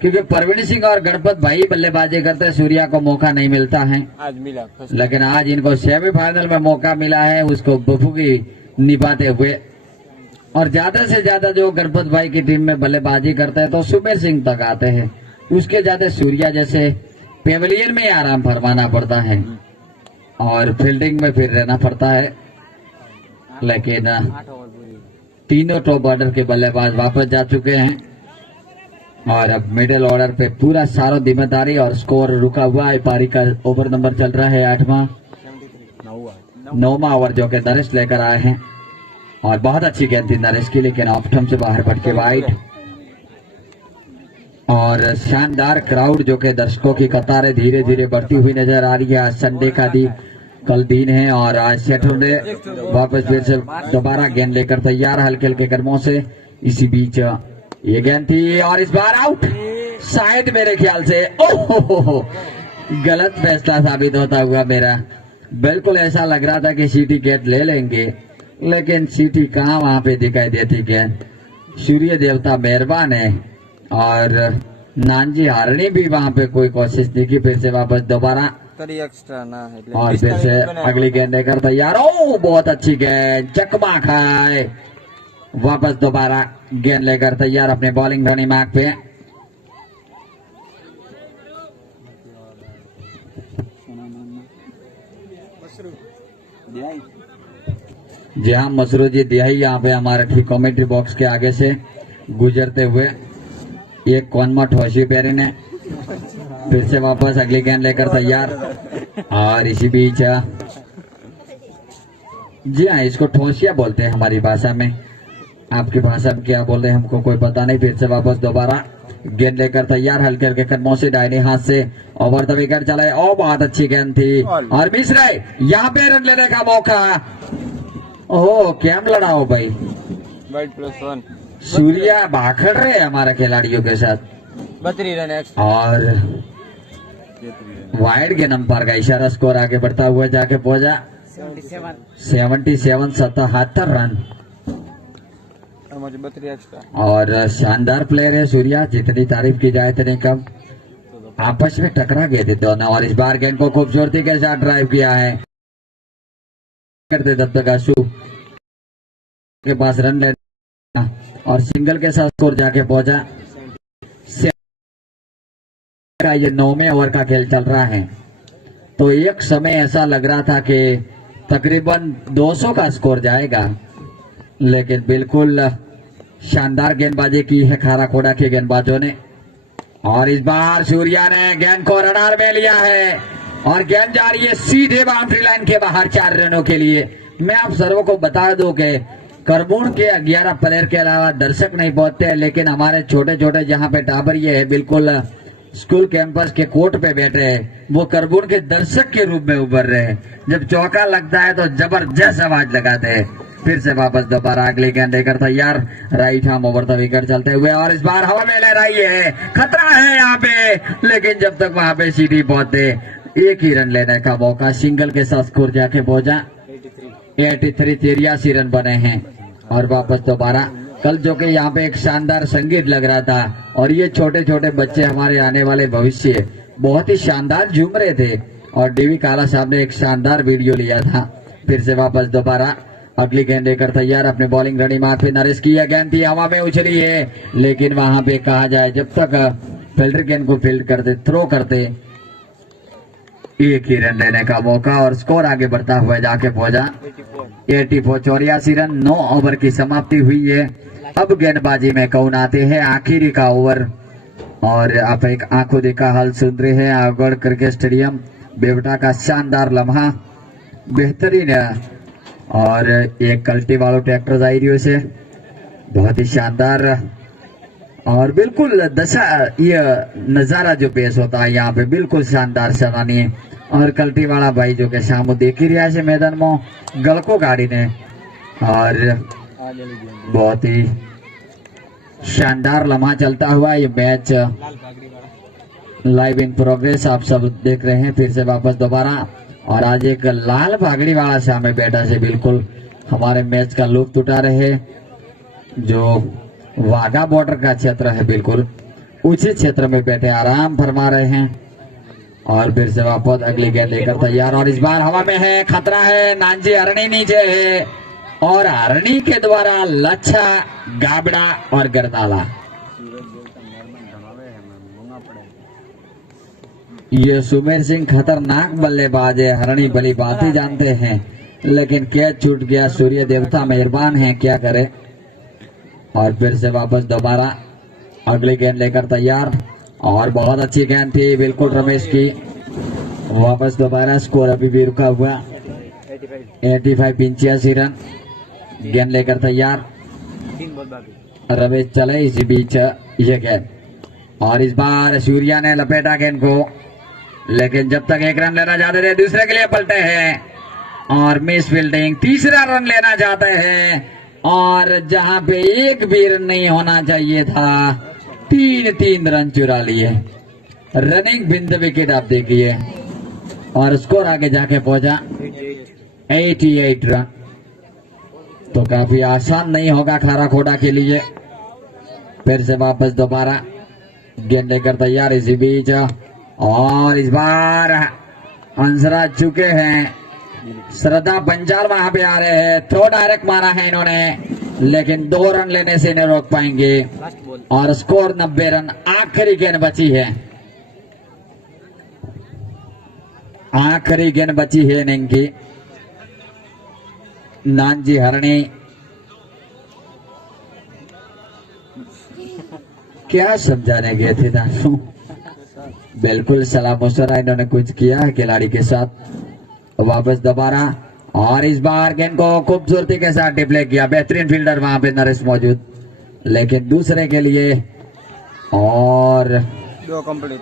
क्योंकि परवीन सिंह और गणपत भाई बल्लेबाजी करते हैं, सूर्या को मौका नहीं मिलता है। आज मिला, लेकिन आज इनको सेमीफाइनल में मौका मिला है, उसको बखूबी निभाते हुए। और ज्यादा से ज्यादा जो गणपत भाई की टीम में बल्लेबाजी करते हैं तो सुमेर सिंह तक आते हैं, उसके ज्यादा सूर्या जैसे पेवेलियन में आराम फरमाना पड़ता है और फील्डिंग में फिर रहना पड़ता है। लेकिन तीनों टॉप ऑर्डर के बल्लेबाज वापस जा चुके हैं और अब मिडिल ऑर्डर पे पूरा सारा जिम्मेदारी और स्कोर रुका हुआ है। पारी का ओवर नंबर चल रहा है 8वां 9वां ओवर जो कि नरेश लेकर आए हैं और बहुत अच्छी गेंद थी नरेश की, लेकिन ऑफ स्टंप से बाहर पट के वाइड। और शानदार क्राउड जो कि दर्शकों की कतारें धीरे धीरे बढ़ती हुई नजर आ रही है। आज संडे का दिन, कल दिन है और आज सैटरडे वापस फिर से दोबारा गेंद लेकर तैयार हल्के हल्के कदमों से। इसी बीच ये गेंद थी और इस बार आउट, शायद मेरे ख्याल से ओहो गलत फैसला साबित होता हुआ मेरा। बिल्कुल ऐसा लग रहा था कि सीटी गेट ले लेंगे, लेकिन सीटी कहाँ वहां पे दिखाई देती गेंद। सूर्य देवता मेहरबान है और नानजी हारनी भी वहां पे कोई कोशिश नहीं की। फिर से वापस दोबारा एक्स्ट्रा ना है और फिर से अगली गेंद लेकर तैयार। ओ बहुत अच्छी गेंद, चकमा खाए। वापस दोबारा गेंद लेकर तैयार अपने बॉलिंग धोनी मार्ग पे। जी हाँ, मसरू जी दिहाई यहाँ पे हमारे ठीक कमेंट्री बॉक्स के आगे से गुजरते हुए एक कॉनमट होशी पेरी ने फिर से वापस अगली गेंद लेकर तैयार। और इसी बीच जी हाँ, इसको ठोसिया बोलते हैं हमारी भाषा में, आपकी भाषा में क्या बोल रहे हैं हमको कोई पता नहीं। फिर से वापस दोबारा गेंद लेकर तैयार हल्के हल्के कदमों से दाहिने हाथ से ओवर द विकेट चले। ओ बहुत अच्छी गेंद थी और मिस रहे, यहाँ पे रन लेने का मौका। ओह क्या लड़ाओ भाई, +1 सूर्या भाखड़ रहे हमारे खिलाड़ियों के साथ 32 रन और वाइड के नंबर का इशारा। स्कोर आगे बढ़ता हुआ जाके पहुंचा 77 रन। मुझे 32 एक्स्ट्रा और शानदार प्लेयर है सूर्या, जितनी तारीफ की जाए इतनी कम। आपस में टकरा गए थे दोनों और इस बार गेंद को खूबसूरती के साथ ड्राइव किया है। करते दत्तकाशु के पास रन लेना और सिंगल के साथ स्कोर जाके पहुंचा। ये 9वें ओवर का खेल चल रहा है, तो एक समय ऐसा लग रहा था कि तकरीबन 200 का स्कोर जाएगा, लेकिन बिल्कुल शानदार गेंदबाजी की है खाराखोड़ा के गेंदबाजों ने। और इस बार सूर्या ने गेंद को रडार में लिया है और गेंद जा रही है सीधे बाउंड्री लाइन के बाहर 4 रनों के लिए। मैं आप सर्वों को बता दूं कि करबून के 11 प्लेयर के अलावा दर्शक नहीं पहुंचते, लेकिन हमारे छोटे छोटे जहां पे टाबरिये है बिल्कुल स्कूल कैंपस के कोर्ट पे बैठे हैं, वो करबून के दर्शक के रूप में उभर रहे हैं। जब चौका लगता है तो जबरदस्त आवाज लगाते हैं। फिर से वापस दोबारा अगली गेंद लेकर तैयार, right harm over the wicket चलते हुए और इस बार हवा में लहराई है, खतरा है यहाँ पे, लेकिन जब तक वहां पे सीटी पहुंचते एक ही रन लेने का मौका। सिंगल के साथ स्कोर जाके पहुंचा 83 रन बने हैं। और वापस दोबारा कल जो कि यहाँ पे एक शानदार संगीत लग रहा था और ये छोटे छोटे बच्चे हमारे आने वाले भविष्य बहुत ही शानदार झूम रहे थे और डीवी काला साहब ने एक शानदार वीडियो लिया था। फिर से वापस दोबारा अगली गेंद लेकर तैयार अपने बॉलिंग रनी मार पे नरेश की यह गेंद थी, हवा में उछली है, लेकिन वहां पे कहा जाए जब तक फील्डर गेंद को फील्ड करते थ्रो करते एक ही रन लेने का मौका और स्कोर आगे बढ़ता हुआ जाके पहुंचा 84 रन। 9 ओवर की समाप्ति हुई है। अब गेंदबाजी में कौन आते हैं आखिरी का ओवर और आप एक आंखों देखा हाल सुन रहे हैं आगढ़ क्रिकेट स्टेडियम बेवटा का शानदार लम्हा, बेहतरीन और एक कल्टी वालों ट्रैक्टर आई रही से बहुत ही शानदार और बिल्कुल दशा ये नजारा जो पेश होता है यहाँ पे बिल्कुल शानदार सराहनीय और कल्टी वाला भाई जो के सामू देखी रहा है मैदान में गलको गाड़ी ने और बहुत ही शानदार लम्हा चलता हुआ ये मैच लाइव इन प्रोग्रेस आप सब देख रहे हैं। फिर से वापस दोबारा और आज एक लाल पगड़ी वाला सामने बैठा से बिल्कुल हमारे मैच का लुत्फ उठा रहे जो वाघा बॉर्डर का क्षेत्र है बिल्कुल उसी क्षेत्र में बैठे आराम फरमा रहे हैं। और फिर से वापस अगली गेंद लेकर तैयार और इस बार हवा में है, खतरा है, नानजी अरणी नीचे है और अरणी के द्वारा लच्छा गाबड़ा और गरदाला। ये सुमेर सिंह खतरनाक बल्लेबाज है, हरणी भली बात ही जानते हैं लेकिन कैच छूट गया। सूर्य देवता मेहरबान है, क्या करे। और फिर से वापस दोबारा अगली गेंद लेकर तैयार और बहुत अच्छी गेंद थी बिल्कुल रमेश की। वापस दोबारा स्कोर अभी भी रुका हुआ 85 85 रन। गेंद लेकर तैयार रमेश चले इसी बीच ये गेंद और इस बार सूर्या ने लपेटा गेंद को लेकिन जब तक एक रन लेना चाहते थे दूसरे के लिए पलटे हैं और मिस फील्डिंग। तीसरा रन लेना चाहते हैं और जहां पे एक भी रन नहीं होना चाहिए था 3 रन चुरा लिए। रनिंग बिंद विकेट आप देखिए और स्कोर आगे जाके पहुंचा 88 रन। तो काफी आसान नहीं होगा खारा खोड़ा के लिए। फिर से वापस दोबारा गेंद लेकर तैयार इसी बीच और इस बार अंसरा चुके हैं। श्रद्धा बंजार वहां पे आ रहे हैं, थ्रो डायरेक्ट मारा है इन्होंने लेकिन 2 रन लेने से इन्हें रोक पाएंगे और स्कोर 90 रन। आखिरी गेंद बची है, आखिरी गेंद बची है इनिंग की। नानजी हरणी क्या समझाने गए थे दासू, बिल्कुल सलाह मशवरा इन्होंने कुछ किया है खिलाड़ी के साथ। वापस दोबारा और इस बार गेंद को खूबसूरती के साथ डिप्ले किया। बेहतरीन फील्डर वहां पे नरेश मौजूद लेकिन दूसरे के लिए और 2 complete.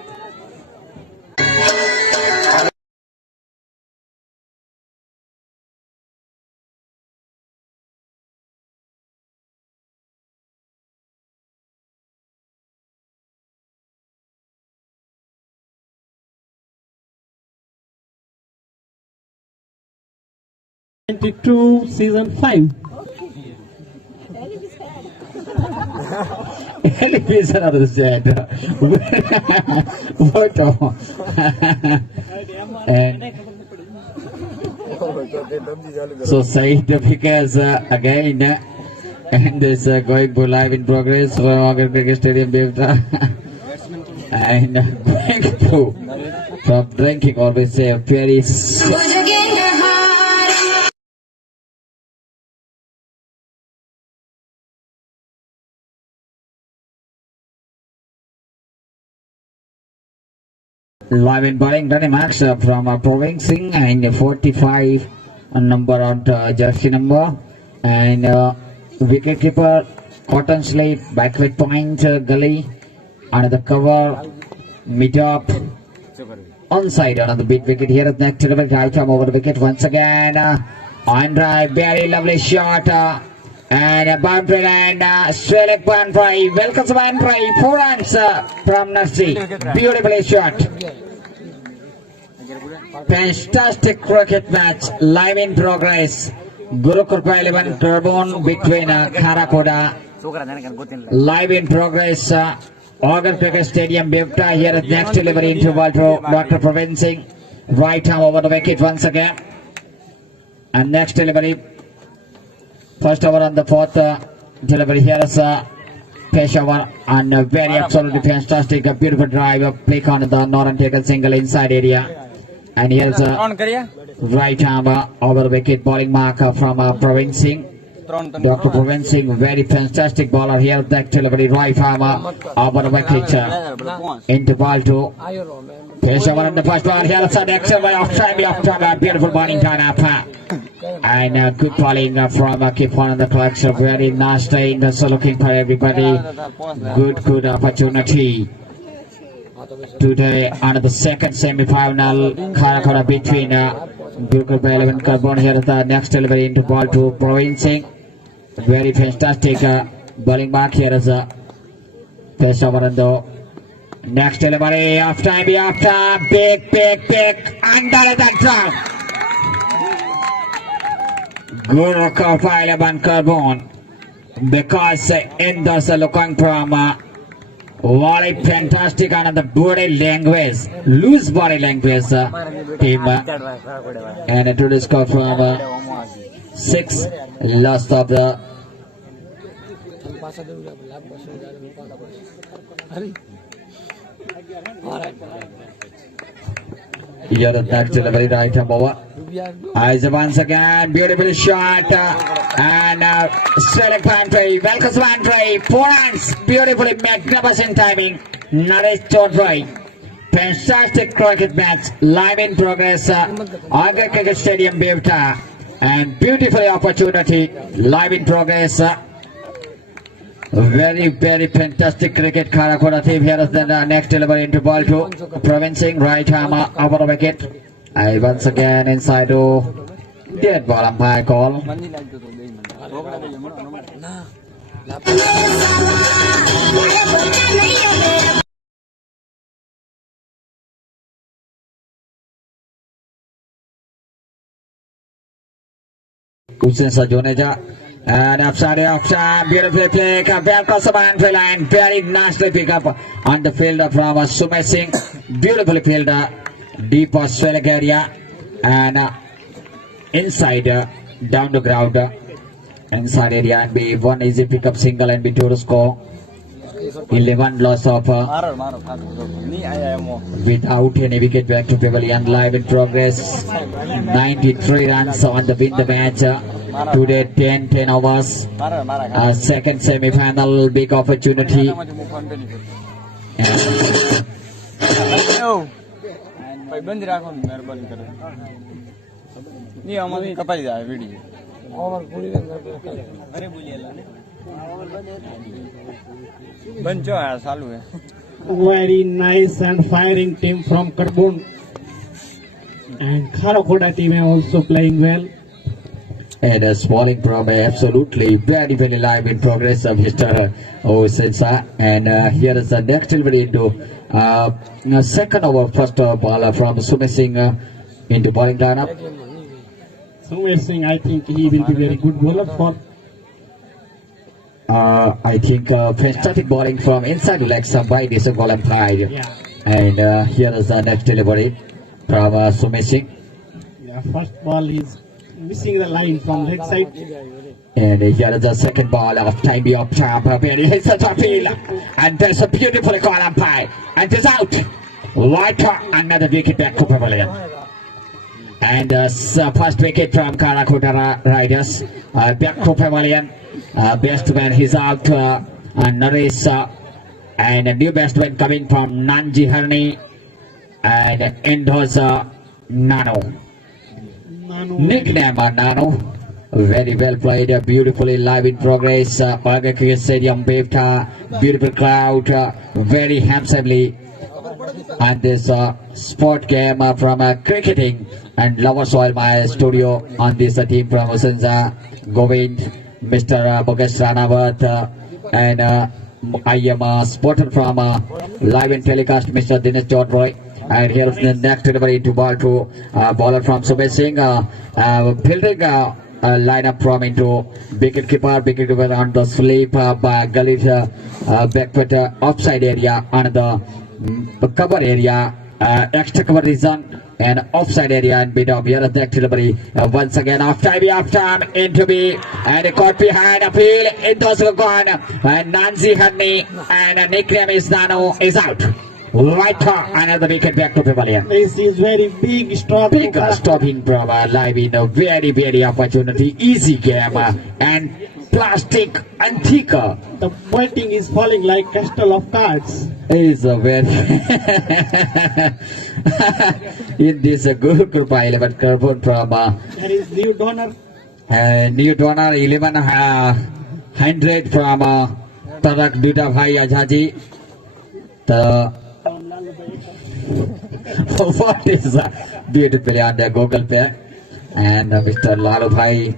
Season 5. Elevation of the set. What? And so Saeed because again and this going to live in progress from Agar Cricket Stadium Devta and going to from drinking always say very live in bowling running marks from Praveen Singh and 45 number on jersey number and wicket keeper Cotton Slate backward point gully another cover mid up onside another big wicket here at next to the right arm over the wicket once again on drive very lovely shot and a boundary and select 1-5 welcome to 1-5 4 runs from Nursery beautifully shot. Fantastic cricket match live in progress. Guru Krupa 11 Turbone between Kharakoda. Live in progress. Agar Cricket Stadium Bivta here at next delivery interval to Dr. Praveen Singh. Right arm over the wicket once again. And next delivery. First over on the 4th delivery here is Peshawar and a very absolutely fantastic beautiful drive pick on the Northern taken single inside area. And here's a right arm over wicket bowling mark from Praveen Singh. Dr. Praveen Singh, very fantastic bowler here. That delivery right arm over the wicket into ball two. Peshawar in the first ball here. It's an excellent way of time. Beautiful bowling turn up. And good bowling from Kipon on the collection. Very nice staying. So looking for everybody. Good opportunity. Today under the second semi-final, Karakora between Gurukul 11 Carbon here at the next delivery into ball to Praveen Singh. Very fantastic bowling back here as a Peshawar and the next delivery of time after big under that drop. Gurukul 11 Carbon because in the looking from what a fantastic another body language, loose body language team. And to the score from 6 last of the here the next delivery right over. Eyes once again, beautiful shot and select pantry, Velcos pantry, 4 runs, beautifully magnificent timing, Naresh Chaudhary. Fantastic cricket match, live in progress, Agra Cricket Stadium, Bivta, and beautiful opportunity, live in progress. Very fantastic cricket. Karakora team here is the next delivery into ball to Praveen Singh, right arm over the wicket. I once again inside to dead ball umpire call. Hussein Sajoneja and upside beautifully pick up Velcos line, very nicely pick up on the fielder from Sumesh Singh, beautifully fielder deep swelling area and inside down the ground inside area and be one easy pick up single and be 2 to score 11 loss of without any wicket back to Pavilion. Live in progress, 93 runs on the win the match today. 10 overs, second semi-final, big opportunity. ભાઈ બંધ રાખો ને મહેરબાની કરે ની અમારી કપાઈ જાય વિડિયો ઓવર પૂરી અરે બોલીલા ને બંધ જો આ ચાલુ હે very nice and firing team from Karbon and Karakhoda team are also playing well. And a spawning from absolutely very live in progress of Mr. Osensa. And here is the next delivery into second over first ball from Sumesh Singh into bowling lineup. Sumesh Singh, I think he will be very good bowler for. I think fantastic bowling from inside leg side by this ball umpire. Yeah. And here is the next delivery from Sumesh Singh. Yeah, first ball is missing the line from leg side. And here is the second ball of time of trap. He hits the top heel. And there's a beautiful call umpire. And it's out. White another wicket back to Pavilion. And first wicket from Karakhoda Riders. Back to Pavilion. Batsman is out. Naresh. And a new batsman coming from Nanji Harni. And Indo's Nano. Nickname Nano. Very well played, beautifully live in progress. Agra Cricket Stadium, Bivta, beautiful crowd, very handsomely. And this sport game from cricketing and Lovers Oil My Studio on this team from Usenza, Govind, Mr. Mukesh Ranawat, and I am spotted from live in telecast, Mr. Dinesh Chaudhary. And here's the next delivery to ball to bowler from Sumesh Singh, fielding lineup from into wicket keeper on the sleep by Galit backward offside area on the cover area, extra cover region and offside area and bit of here the delivery once again off time into B and caught behind a field. It was gone and Nancy Honey and nickname is Nano is out. Right, another wicket back to Pavilion. This is very big stop. Big stopping from live in a very opportunity. Easy game and plastic and thicker The batting is falling like castle of cards. is a very in this Gurukrupa 11 Carbon from There is new donor. new donor 1100 from Tarak Duda Bhai Ajaji. The what is beautifully on the Google Pay and Mr. Lalu Bhai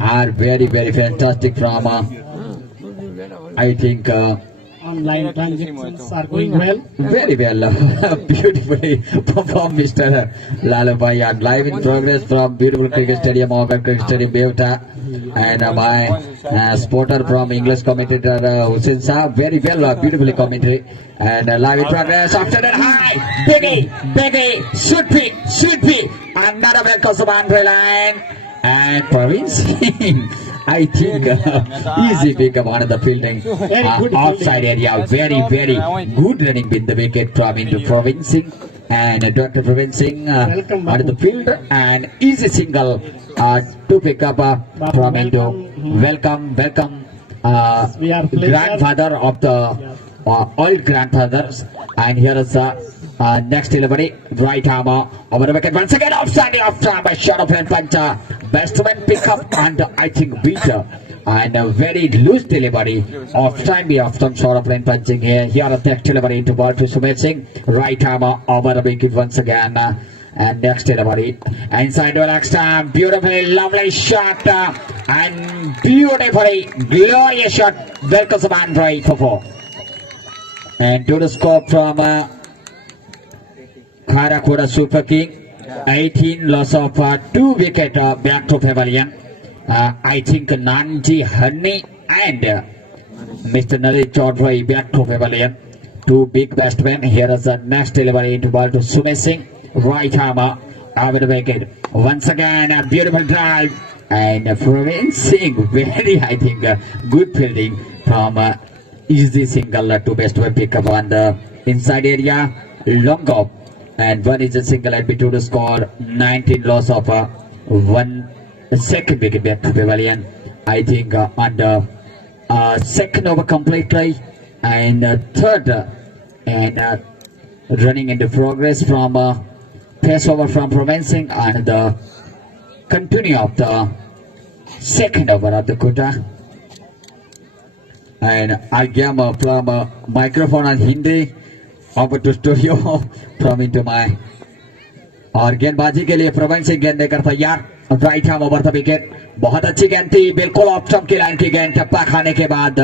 are very fantastic from I think Online transactions are going well. very well beautifully performed Mr. Lalu Bhai are live in progress from beautiful cricket stadium Cricket Stadium Beuta and my sporter from English commentator Hussain Shah very well beautifully commentary and live in progress after that high Biggie should be another back to the boundary line and Praveen Singh I think easy pick up on the fielding outside area very good running with the wicket from into Praveen Singh and Dr. Praveen Singh on the field and easy single to pick up from into welcome We are pleasure. grandfather of the old grandfathers and here is next delivery right arm over the wicket once again offside by shot of hand puncher batsman pick up and I think beater and a very loose delivery of time some short of hand punching here the next delivery into ball to Sumit Singh right arm over the wicket once again and next delivery inside the leg stump beautifully lovely shot and beautifully glorious shot welcome to Andrei for 4 and to the scope from Karakoda Super King 18 loss of 2 wicket back to Pavilion I think Nanji Honey and Mr. Naresh Chaudhary back to Pavilion 2 big batsmen here is the next delivery into ball to Sumit Singh right arm over the wicket once again a beautiful drive and Praveen Singh very I think good fielding from easy single to batsman pick up on the inside area long off and one is a single at between the score 19 loss of 1 second wicket back to Pavilion I think on the second over completely and third and running into progress from pace over from Praveen Singh and the continue of the second over of the quota and I gave from microphone on Hindi over to studio from into my और गेंदबाजी के लिए प्रवीण सिंह गेंद लेकर तैयार right hand over the wicket बहुत अच्छी गेंद थी बिल्कुल ऑफ स्टंप की लाइन की गेंद टप्पा खाने के बाद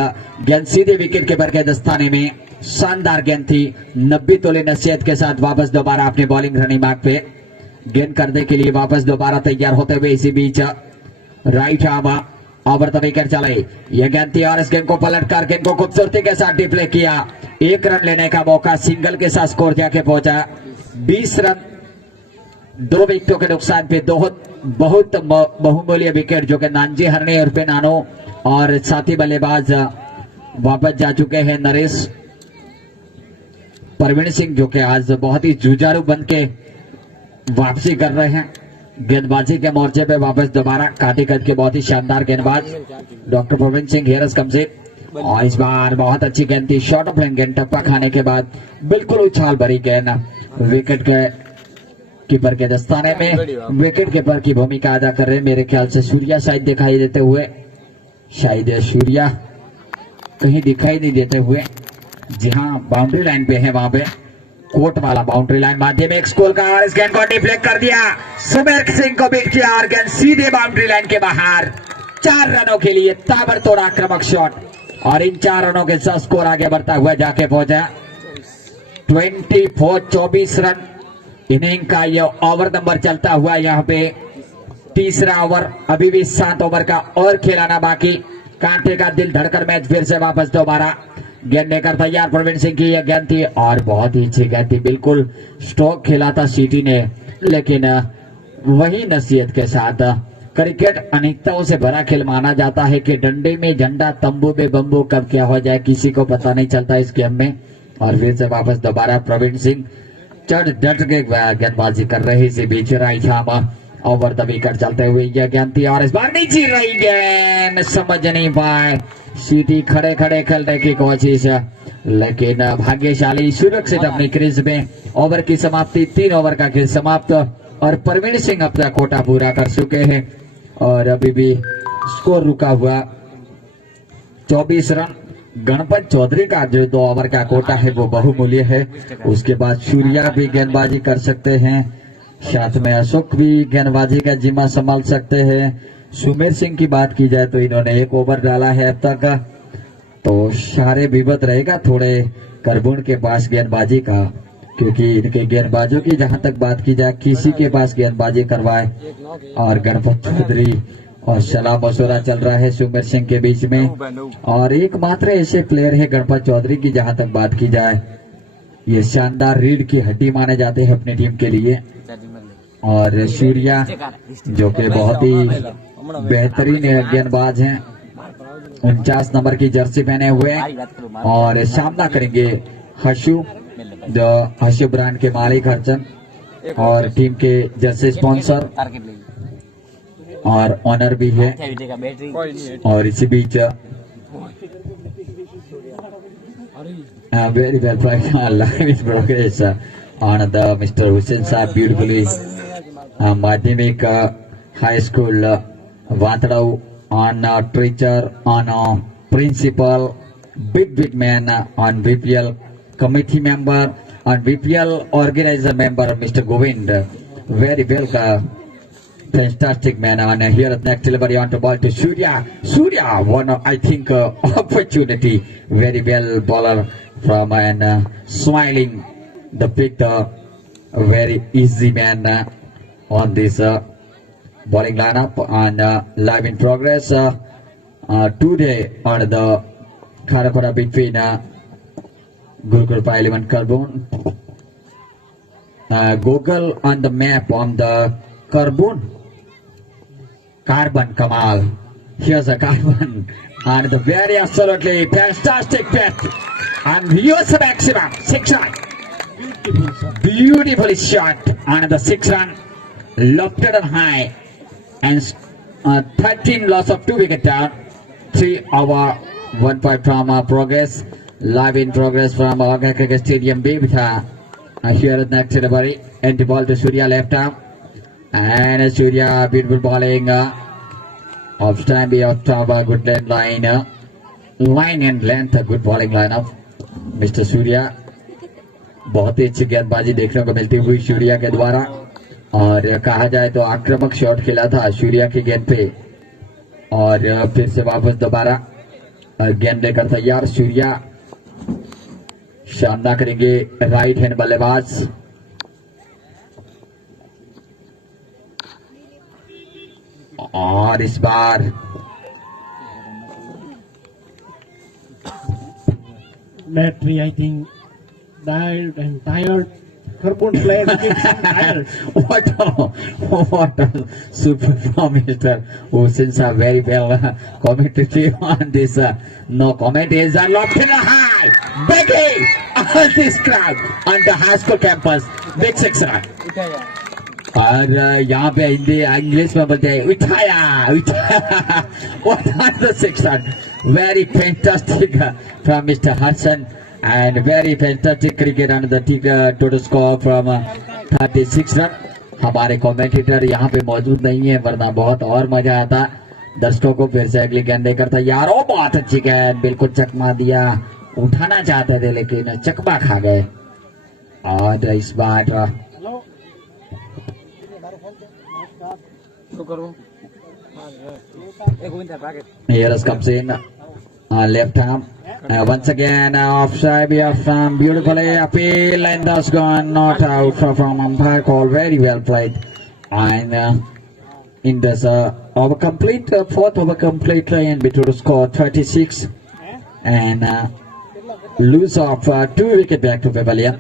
गेंद सीधे विकेट कीपर के दस्ताने में शानदार गेंद थी 90 तोले नसीहत के साथ वापस दोबारा अपने बॉलिंग रनिंग मार्ग पे गेंद करने के लिए वापस दोबारा तैयार होते हुए इसी बीच right hand over the wicket चले ये गेंद थी और इस गेंद को पलटकर गेंद को खूबसूरती के साथ डिप्ले किया 1 रन लेने का मौका सिंगल के साथ स्कोर जाके पहुंचा 20 रन 2 विकेटों के नुकसान पे बहुत बहुमूल्य विकेट जो कि नानजी हरने और पे नानो और साथी बल्लेबाज वापस जा चुके हैं नरेश प्रवीण सिंह जो कि आज बहुत ही जुझारू बन के वापसी कर रहे हैं गेंदबाजी के मोर्चे पे वापस दोबारा काटी कद के बहुत ही शानदार गेंदबाज डॉक्टर प्रवीण सिंह हेरस कमसेट और इस बार बहुत अच्छी गेंद थी शॉर्ट ऑफ लेंथ गेंद टप्पा खाने के बाद बिल्कुल उछाल भरी गेंद विकेट के कीपर के दस्ताने में विकेट कीपर की भूमिका अदा कर रहे हैं मेरे ख्याल से सूर्या शायद दिखाई देते हुए शायद सूर्या कहीं दिखाई नहीं देते हुए जी हाँ बाउंड्री लाइन पे है वहां पे कोर्ट वाला बाउंड्री लाइन माध्यमिक स्कूल का और इस गेंद को डिफ्लेक्ट कर दिया सुमेर सिंह को बीट किया और गेंद सीधे बाउंड्री लाइन के बाहर 4 रनों के लिए ताबड़तोड़ आक्रामक शॉट और इन 4 रनों के साथ स्कोर आगे बढ़ता हुआ जाके पहुंचा 24 रन इनिंग का यह ओवर नंबर चलता हुआ यहाँ पे तीसरा ओवर अभी भी 7 ओवर का और खिलाना बाकी कांटे का दिल धड़कर मैच फिर से वापस दोबारा गेंद लेकर तैयार प्रवीण सिंह की यह गेंद थी और बहुत ही अच्छी गेंद थी बिल्कुल स्ट्रोक खेला था सीटी ने लेकिन वही नसीहत के साथ क्रिकेट अनेकताओं से भरा खेल माना जाता है कि डंडे में झंडा तंबू में बम्बू कब क्या हो जाए किसी को पता नहीं चलता इस गेम में और फिर से वापस दोबारा प्रवीण सिंह चढ़ डट के गेंदबाजी कर रहे इसी बीच right arm over the wicket चलते हुए यह गेंद थी और इस बार नीचे रही गेंद समझ नहीं पाए सीटी खड़े खड़े खेलने की कोशिश लेकिन भाग्यशाली सुरक्षित अपनी क्रीज में ओवर की समाप्ति 3 ओवर का खेल समाप्त और प्रवीण सिंह अपना कोटा पूरा कर चुके हैं और अभी भी स्कोर रुका हुआ 24 रन। गणपत चौधरी का जो 2 ओवर का कोटा है वो बहुमूल्य है। उसके बाद सूर्या भी गेंदबाजी कर सकते हैं, साथ में अशोक भी गेंदबाजी का जिम्मा संभाल सकते हैं। सुमेर सिंह की बात की जाए तो इन्होंने 1 ओवर डाला है अब तक, तो सारे विवत रहेगा थोड़े करबून के पास गेंदबाजी का, क्योंकि इनके गेंदबाजों की जहां तक बात की जाए किसी के पास गेंदबाजी करवाए और गणपत चौधरी और सलाह मशवरा चल रहा है सुमेर सिंह के बीच में और एकमात्र ऐसे प्लेयर है गणपत चौधरी की जहां तक बात की जाए ये शानदार रीढ़ की हड्डी माने जाते हैं अपनी टीम के लिए। और सूर्या जो कि बहुत ही बेहतरीन गेंदबाज हैं, 49 नंबर की जर्सी पहने हुए और सामना करेंगे हर्षु, जो हर्षु ब्रांड के मालिक हरचंद और टीम के जर्सी स्पॉन्सर और ऑनर भी है। और इसी बीच very well played live is progress on the mister Hussain साहब ब्यूटीफुली माध्यमिक हाई स्कूल वातड़ाऊ on teacher, on principal, big man, on VPL committee member, on VPL organizer member, Mr. Govind. Very well, fantastic man. On here next delivery on the ball to Surya. Surya, one I think opportunity. Very well bowler from and smiling the picked very easy man on this. Bowling lineup and live in progress today on the Karakoda between Gurukul Parliament Karbun. Google on the map on the Karbun. Carbon Kamal. Here's a carbon and the very absolutely fantastic pitch. And here's the maximum 6 run. Beautifully shot and the 6 run lofted and high. And 13 loss of 2 wicket down, 3 over 1 point from progress, live in progress from Aga Cricket Stadium Bibita. Here is next delivery, and the ball to Surya left arm, and Surya beautiful bowling, off stand be off top, good line and length, good bowling lineup, Mr. Surya. बहुत ही अच्छी गेंदबाजी देखने को मिलती हुई सूर्या के द्वारा और कहा जाए तो आक्रामक शॉट खेला था सूर्या की गेंद पे और फिर से वापस दोबारा गेंद लेकर तैयार सूर्या सामना करेंगे राइट हैंड बल्लेबाज और इस बार battery I think died and tired. Karbun players get tired. What a super from Mr. Hussain sir, very well commentative on this. No comment is locked in a high. Begging on this crowd on the high school campus. Big 6 run. और यहाँ पे Hindi English में बोलते हैं उठाया what are the 6 run very fantastic from Mr. Hudson and very fantastic cricket and the total score from 36 run. हमारे commentator यहाँ पे मौजूद नहीं है वरना बहुत और मजा आता दर्शकों को। फिर से अगली गेंद देकर तैयार हो बहुत अच्छी गेंद बिल्कुल चकमा दिया उठाना चाहते थे लेकिन चकमा खा गए और इस बार Here's comes in left arm once again offside from beautifully appeal and that's gone not out from umpire call very well played and in this over complete fourth over complete and between the score 36 and lose of 2 wicket back to Pavilion.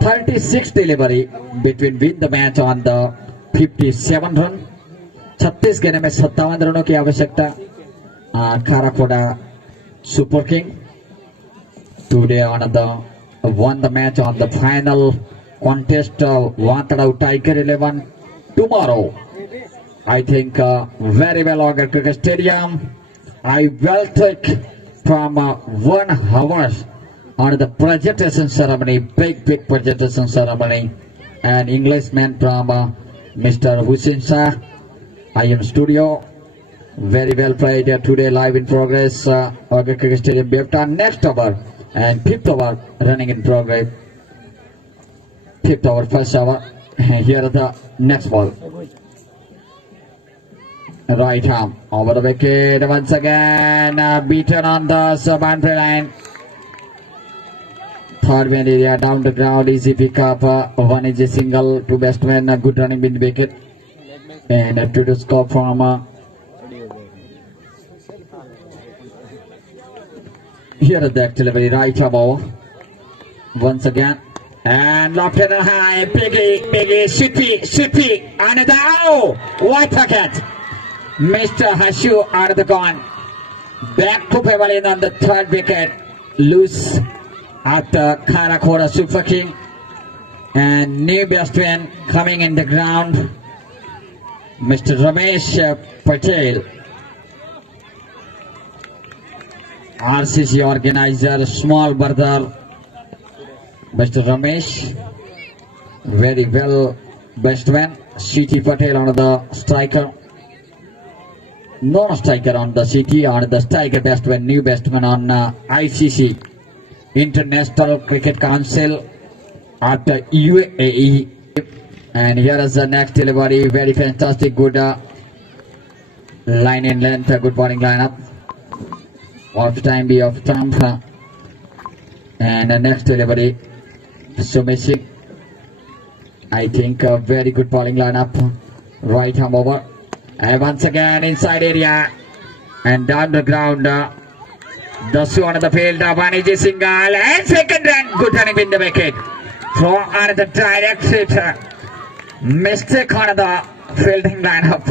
36 delivery between win the match on the 57 run 36 गेंद में 57 रनों की आवश्यकता Kharakhoda super king today on the won the match on the final contest Watadau Tiger 11 tomorrow. I think very well Agar Cricket Stadium. I will take from 1 hour on the presentation ceremony, big presentation ceremony, and Englishman from Mr. Hussein Shah. I am studio. Very well played today, live in progress. Agar Cricket Stadium, Befta. Next over and fifth over running in progress. Fifth over, first over. Here are the next ball. Right arm over the wicket once again, beaten on the boundary line. Third man area down the ground, easy pick up. One is a single, two batsmen, good running with the wicket, and to the score from here is the actually right arm over once again, and lofted and high, biggie, sweepy, and down. What a catch! Mr. Hashu out of the gun. Back to Pavilion on the third wicket. Loose at the Karakoda Super King. And new batsman coming in the ground. Mr. Ramesh Patel. RCC organizer, small brother. Mr. Ramesh. Very well batsman. C.T. Patel on the striker. Non-striker on the city, on the striker batsman, new batsman on ICC, International Cricket Council at the UAE. And here is the next delivery, very fantastic, good line in length, good bowling lineup. Off time, be off stump. And the next delivery, Sumeshik. I think a very good bowling lineup, right arm over. And once again inside area and down the ground, Dasu on the field, one is a single and second run, good running in the wicket. Throw on the direct hit, mistake on the fielding lineup.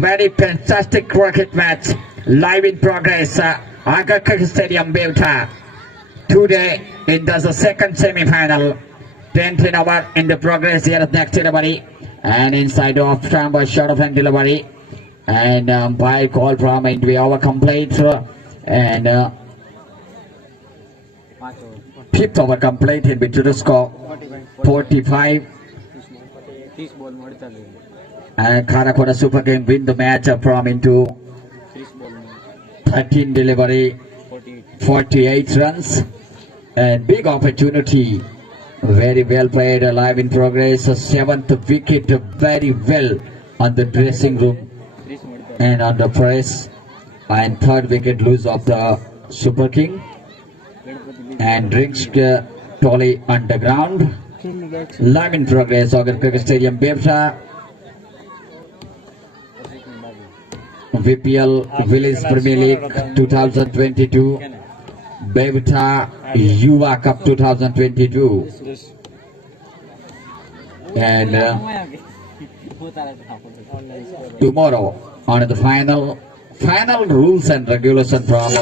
Very fantastic cricket match, live in progress. Agar Cricket Stadium, Befta. Today it does the second semi-final. 10th over in the progress here at next delivery. And inside off stump, a shot of hand delivery, and by call from it we over complete, and fifth over complete in between the score 45. And Karakoda Super King win the match from into 13 delivery, 48 runs, and big opportunity. Very well played, live in progress. Seventh wicket, very well on the dressing room and on the press. And third wicket lose of the Super King. And drinks Tolly underground. Live in progress, Agar Cricket Stadium, Befta. VPL Village Premier League 2022. Befta Yuva Cup 2022, and tomorrow on the final rules and regulation from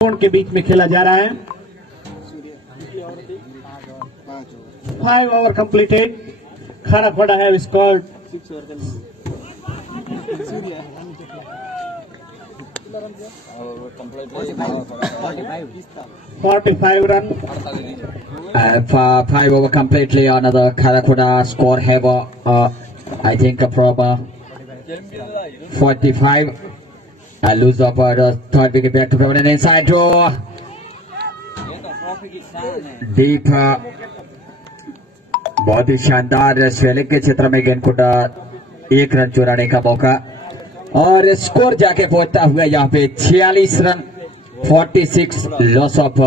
के बीच में खेला जा रहा है। 5 over completed. Kharakhoda have scored 45 run. 5 over completely. Another Karakhoda score have I think from 45. Lose up the third wicket back to Praveen inside draw. Deep. बहुत ही शानदार swelling के क्षेत्र में गेंद को 1 रन चुराने का मौका और स्कोर जाके पहुंचता हुआ यहाँ पे 46 रन 46 लॉस ऑफ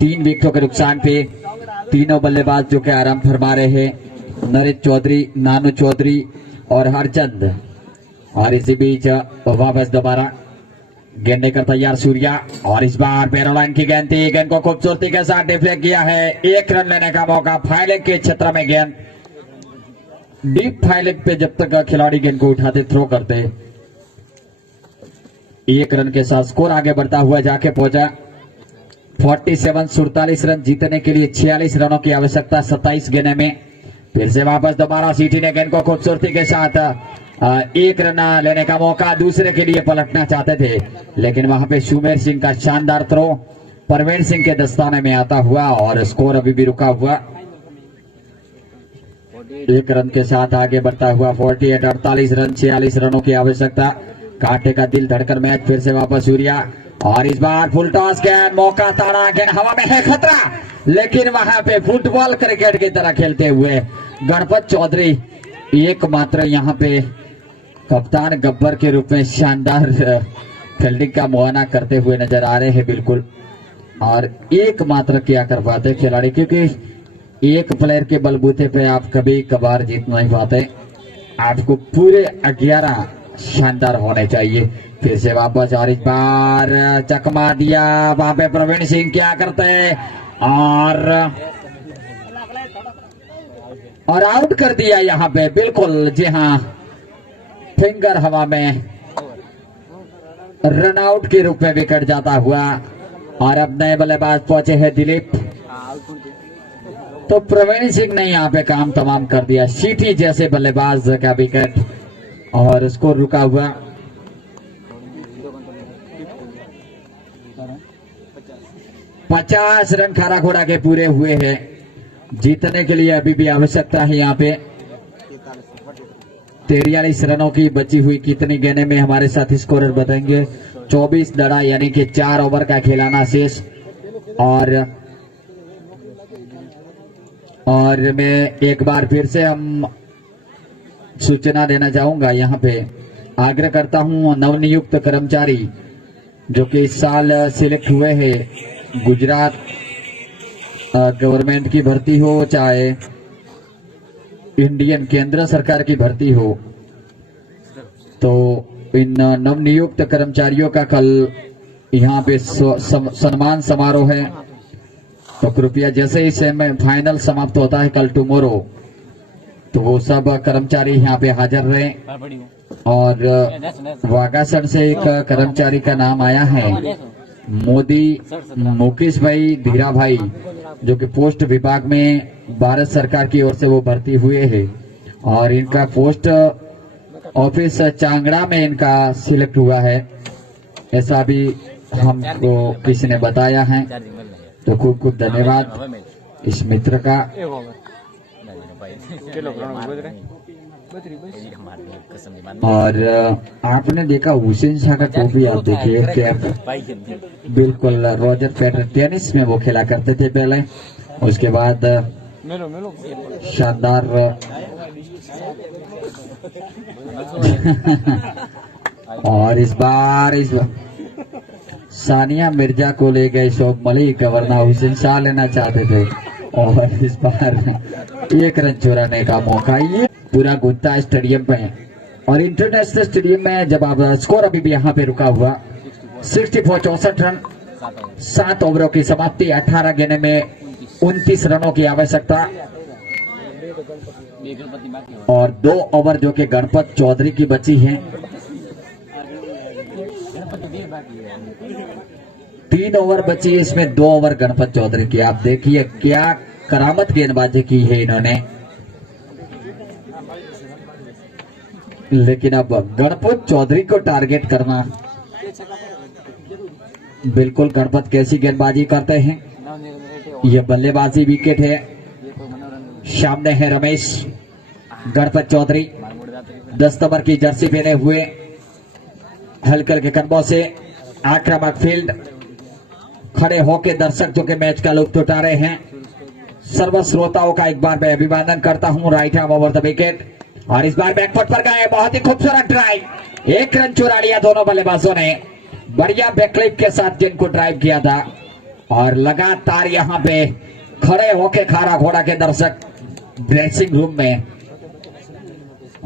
3 विकेटों के नुकसान पे तीनों बल्लेबाज जो कि आराम फरमा रहे हैं, नरेश चौधरी, नानू चौधरी और हरचंद। और इसी बीच वापस दोबारा गेंद लेकर तैयार सूर्या और इस बार पेरोलाइन की गेंद थी, गेंद को खूबसूरती के साथ डिफ्लेक्ट किया है। 1 रन लेने का मौका फाइलिंग के क्षेत्र में गेंद डीप फाइलिंग पे जब तक खिलाड़ी गेंद को उठाते थ्रो करते 1 रन के साथ स्कोर आगे बढ़ता हुआ जाके पहुंचा 47 रन जीतने के लिए 46 रनों की आवश्यकता 27 गेंदों में। फिर से वापस दोबारा सीटी ने गेंद को खूबसूरती के साथ 1 रन लेने का मौका दूसरे के लिए पलटना चाहते थे, लेकिन वहां पे सुमेर सिंह का शानदार थ्रो परवीन सिंह के दस्ताने में आता हुआ और स्कोर अभी भी रुका हुआ। 1 रन के साथ आगे बढ़ता हुआ 48 रन 46 रनों की आवश्यकता। कांटे का दिल धड़कन मैच फिर से वापस सूर्या और इस बार फुल टॉस गेंद, मौका ताड़ा, गेंद हवा में है खतरा, लेकिन वहां पे फुटबॉल क्रिकेट की तरह खेलते हुए गणपत चौधरी एकमात्र यहाँ पे कप्तान गब्बर के रूप में शानदार फील्डिंग का मुआयना करते हुए नजर आ रहे हैं बिल्कुल। और एकमात्र क्या कर पाते खिलाड़ी, क्योंकि एक प्लेयर के बलबूते पे आप कभी कभार जीत नहीं पाते, आपको पूरे 11 शानदार होने चाहिए। फिर से वापस और इस बार चकमा दिया, वहां पे प्रवीण सिंह क्या करते और आउट कर दिया यहाँ पे बिल्कुल। जी हाँ, फिंगर हवा में रन आउट के रूप में विकेट जाता हुआ और अब नए बल्लेबाज पहुंचे हैं दिलीप। तो प्रवीण सिंह ने यहाँ पे काम तमाम कर दिया, सीटी जैसे बल्लेबाज का विकेट और स्कोर रुका हुआ। 50 रन खाराखोड़ा के पूरे हुए हैं, जीतने के लिए अभी भी आवश्यकता है यहाँ पे 43 रनों की बची हुई कितनी गेंदें में हमारे साथी स्कोरर बताएंगे। 24 दड़ा यानी कि 4 ओवर का खिलाना शेष। और मैं एक बार फिर से हम सूचना देना चाहूंगा, यहाँ पे आग्रह करता हूं नवनियुक्त कर्मचारी जो कि इस साल सिलेक्ट हुए हैं, गुजरात गवर्नमेंट की भर्ती हो चाहे इंडियन केंद्र सरकार की भर्ती हो, तो इन नवनियुक्त कर्मचारियों का कल यहाँ पे सम्मान समारोह है। तो कृपया जैसे ही फाइनल समाप्त होता है कल टुमारो, तो वो सब कर्मचारी यहाँ पे हाजिर रहे। और वागासर से एक कर्मचारी का नाम आया है, मोदी मुकेश भाई धीरा भाई, जो कि पोस्ट विभाग में भारत सरकार की ओर से वो भर्ती हुए हैं और इनका पोस्ट ऑफिस चांगड़ा में इनका सिलेक्ट हुआ है, ऐसा भी हमको किसी ने बताया है। तो खूब खूब धन्यवाद इस मित्र का। और आपने देखा हुसैन शाह का टोपी, आप देखिए कैप, बिल्कुल रॉजर फेडरर टेनिस में वो खेला करते थे पहले, उसके बाद शानदार और इस बार सानिया मिर्जा को ले गए शोभ मलिक, वरना हुसैन शाह लेना चाहते थे और इस बार 1 रन चुराने का मौका। ये पूरा गुत्ता स्टेडियम पे और इंटरनेशनल स्टेडियम में जब आप स्कोर अभी भी यहाँ पे रुका हुआ 64 रन, 7 ओवरों की समाप्ति, 18 गेंदों में 29 रनों की आवश्यकता और 2 ओवर जो कि गणपत चौधरी की बची हैं। 3 ओवर बची है, इसमें 2 ओवर गणपत चौधरी की। आप देखिए क्या करामत गेंदबाजी की है इन्होंने। लेकिन अब गणपत चौधरी को टारगेट करना, बिल्कुल गणपत कैसी गेंदबाजी करते हैं। ये बल्लेबाजी विकेट है। सामने है रमेश। गणपत चौधरी 10 नंबर की जर्सी पहने हुए, हल्के के कदमों से आक्रामक फील्ड खड़े होकर दर्शक जो के मैच का लुत्फ उठा रहे हैं। सर्व श्रोताओं का एक बार मैं अभिवादन करता हूं। Right arm over the wicket और इस बार बैकफुट पर गए। बहुत ही खूबसूरत ड्राइव, 1 रन चुरा लिया दोनों बल्लेबाजों ने। बढ़िया बैकलिप के साथ गेंद को ड्राइव किया था और लगातार यहां पे खड़े होके खारा घोड़ा के दर्शक ड्रेसिंग रूम में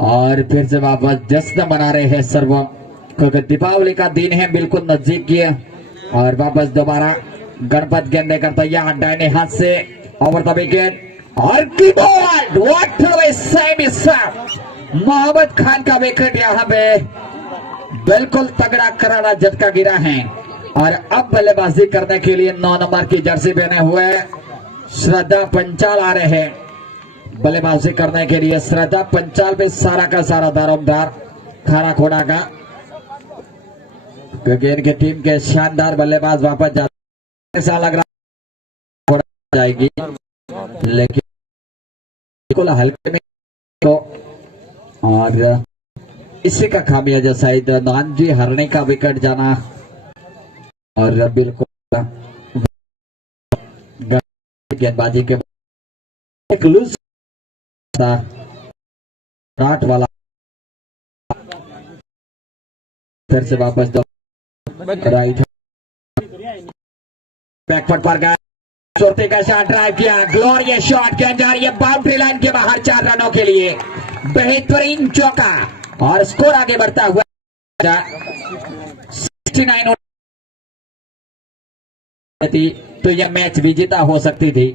और फिर से वापस जश्न मना रहे हैं सर्व, क्योंकि दीपावली का दिन है, बिल्कुल नजदीक की है। और वापस दोबारा गणपत गेंद लेकर तैयार, दाहिने हाथ से ओवर द विकेट और की ball, what a semi shot. Mohammad Khan का विकेट यहाँ पे बिल्कुल तगड़ा करारा झटका गिरा है। और अब बल्लेबाजी करने के लिए 9 नंबर की जर्सी पहने हुए श्रद्धा पंचाल आ रहे हैं। बल्लेबाजी करने के लिए श्रद्धा पंचाल पे सारा का सारा दारोमदार खारा खोड़ा का, क्योंकि इनके टीम के शानदार बल्लेबाज वापस जाते, ऐसा लग रहा जाएगी, लेकिन बिल्कुल हल्के में तो। और इसी का खामियाजा शायद नानजी हरने का विकेट जाना और बिल्कुल गेंदबाजी के एक लूज राट वाला फिर से वापस दो राइट बैकफुट पर गया, चौथे का शॉट ड्राइव किया, ग्लोरियस शॉट के अंदर, ये बाउंड्री लाइन के बाहर 4 रनों के लिए बेहतरीन चौका और स्कोर आगे बढ़ता हुआ 69 तो यह मैच विजेता हो सकती थी।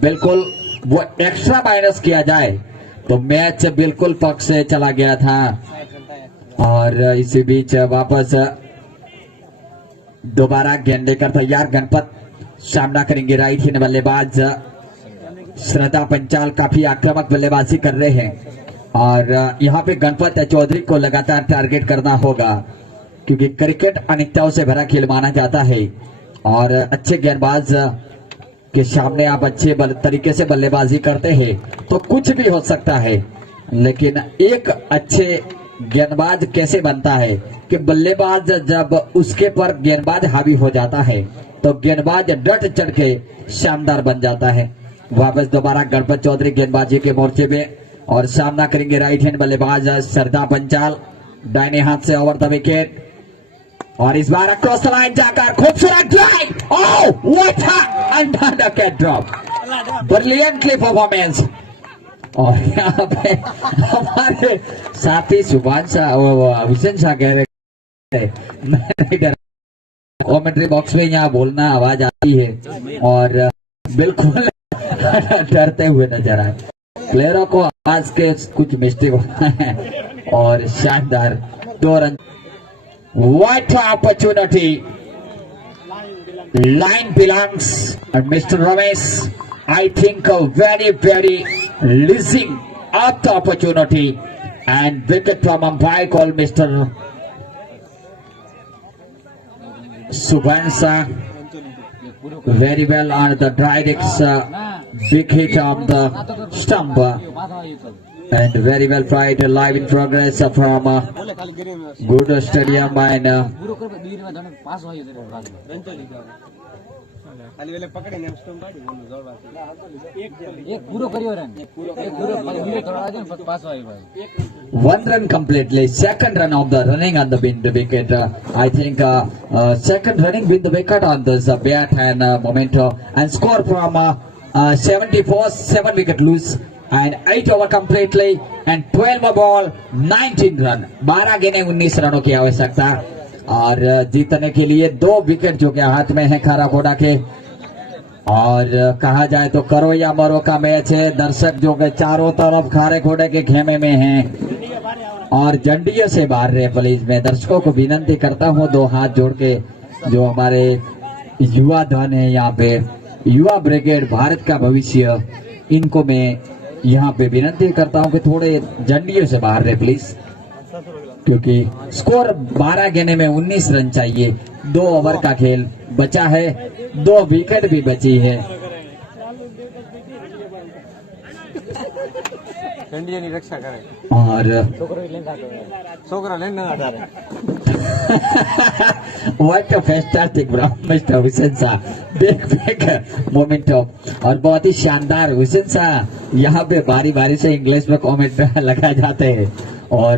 बिल्कुल वो एक्स्ट्रा माइनस किया जाए तो मैच बिल्कुल पक्ष से चला गया था। और इसी बीच वापस दोबारा गेंद लेकर तैयार गणपत सामना करेंगे। राइट हैंड बल्लेबाज श्रद्धा पंचाल काफी आक्रामक बल्लेबाजी कर रहे हैं और यहाँ पे गणपत चौधरी को लगातार टारगेट करना होगा, क्योंकि क्रिकेट अनिश्चितताओं से भरा खेल माना जाता है और अच्छे गेंदबाज के सामने आप अच्छे तरीके से बल्लेबाजी करते हैं तो कुछ भी हो सकता है। लेकिन एक अच्छे गेंदबाज कैसे बनता है कि बल्लेबाज जब उसके पर गेंदबाज हावी हो जाता है तो गेंदबाज डट चढ़ के शानदार बन जाता है। वापस दोबारा गणपत चौधरी गेंदबाजी के मोर्चे में और सामना करेंगे राइट हैंड बल्लेबाज श्रद्धा पंचाल, दाहिने हाथ से ओवर द विकेट और इस बार अक्रॉस द लाइन जाकर खूबसूरत drive, oh what under the cat drop, brilliantly performance. और यहाँ पे हमारे साथी हुसैन शाह कह रहे कमेंट्री बॉक्स में यहाँ बोलना आवाज आती है और बिल्कुल डरते हुए नजर आए। प्लेयरों को आज के कुछ मिस्टेक होता है और शानदार 2 run. What opportunity! Line belongs and Mr. Ramesh, I think a very leasing up the opportunity and wicket from umpire called Mr. Subhansa. Very well on the direct big hit on the stump and very well fight live in progress from good stadium and one run completely. Second run of the running on the wicket. I think second running with the wicket on this bat and momentum and score from 74, 7 wicket lose and 8 over completely and 12 ball 19 run. 12 गेंदें 19 रनों की आवश्यकता और जीतने के लिए 2 wicket जो कि हाथ में है खारा घोड़ा के। और कहा जाए तो करो या मरो का मैच है। दर्शक जो कि चारों तरफ खारे घोड़े के खेमे में हैं और जंडियों से बाहर रहे। प्लीज मैं दर्शकों को विनती करता हूं 2 हाथ जोड़ के, जो हमारे युवा धन है यहाँ पे, युवा ब्रिगेड, भारत का भविष्य। इनको मैं यहाँ पे विनती करता हूँ कि थोड़े झंडियों से बाहर रहे प्लीज, क्योंकि स्कोर 12 गेंदे में 19 रन चाहिए। 2 ओवर का खेल बचा है, 2 विकेट भी बची है। इंडिया की रक्षा करे और छोकरा लेना what a fantastic mister Hussain Shah, big momentum और बहुत ही शानदार। हुसैन शाह यहाँ पे बारी बारी से इंग्लिश में कमेंट लगाए जाते हैं और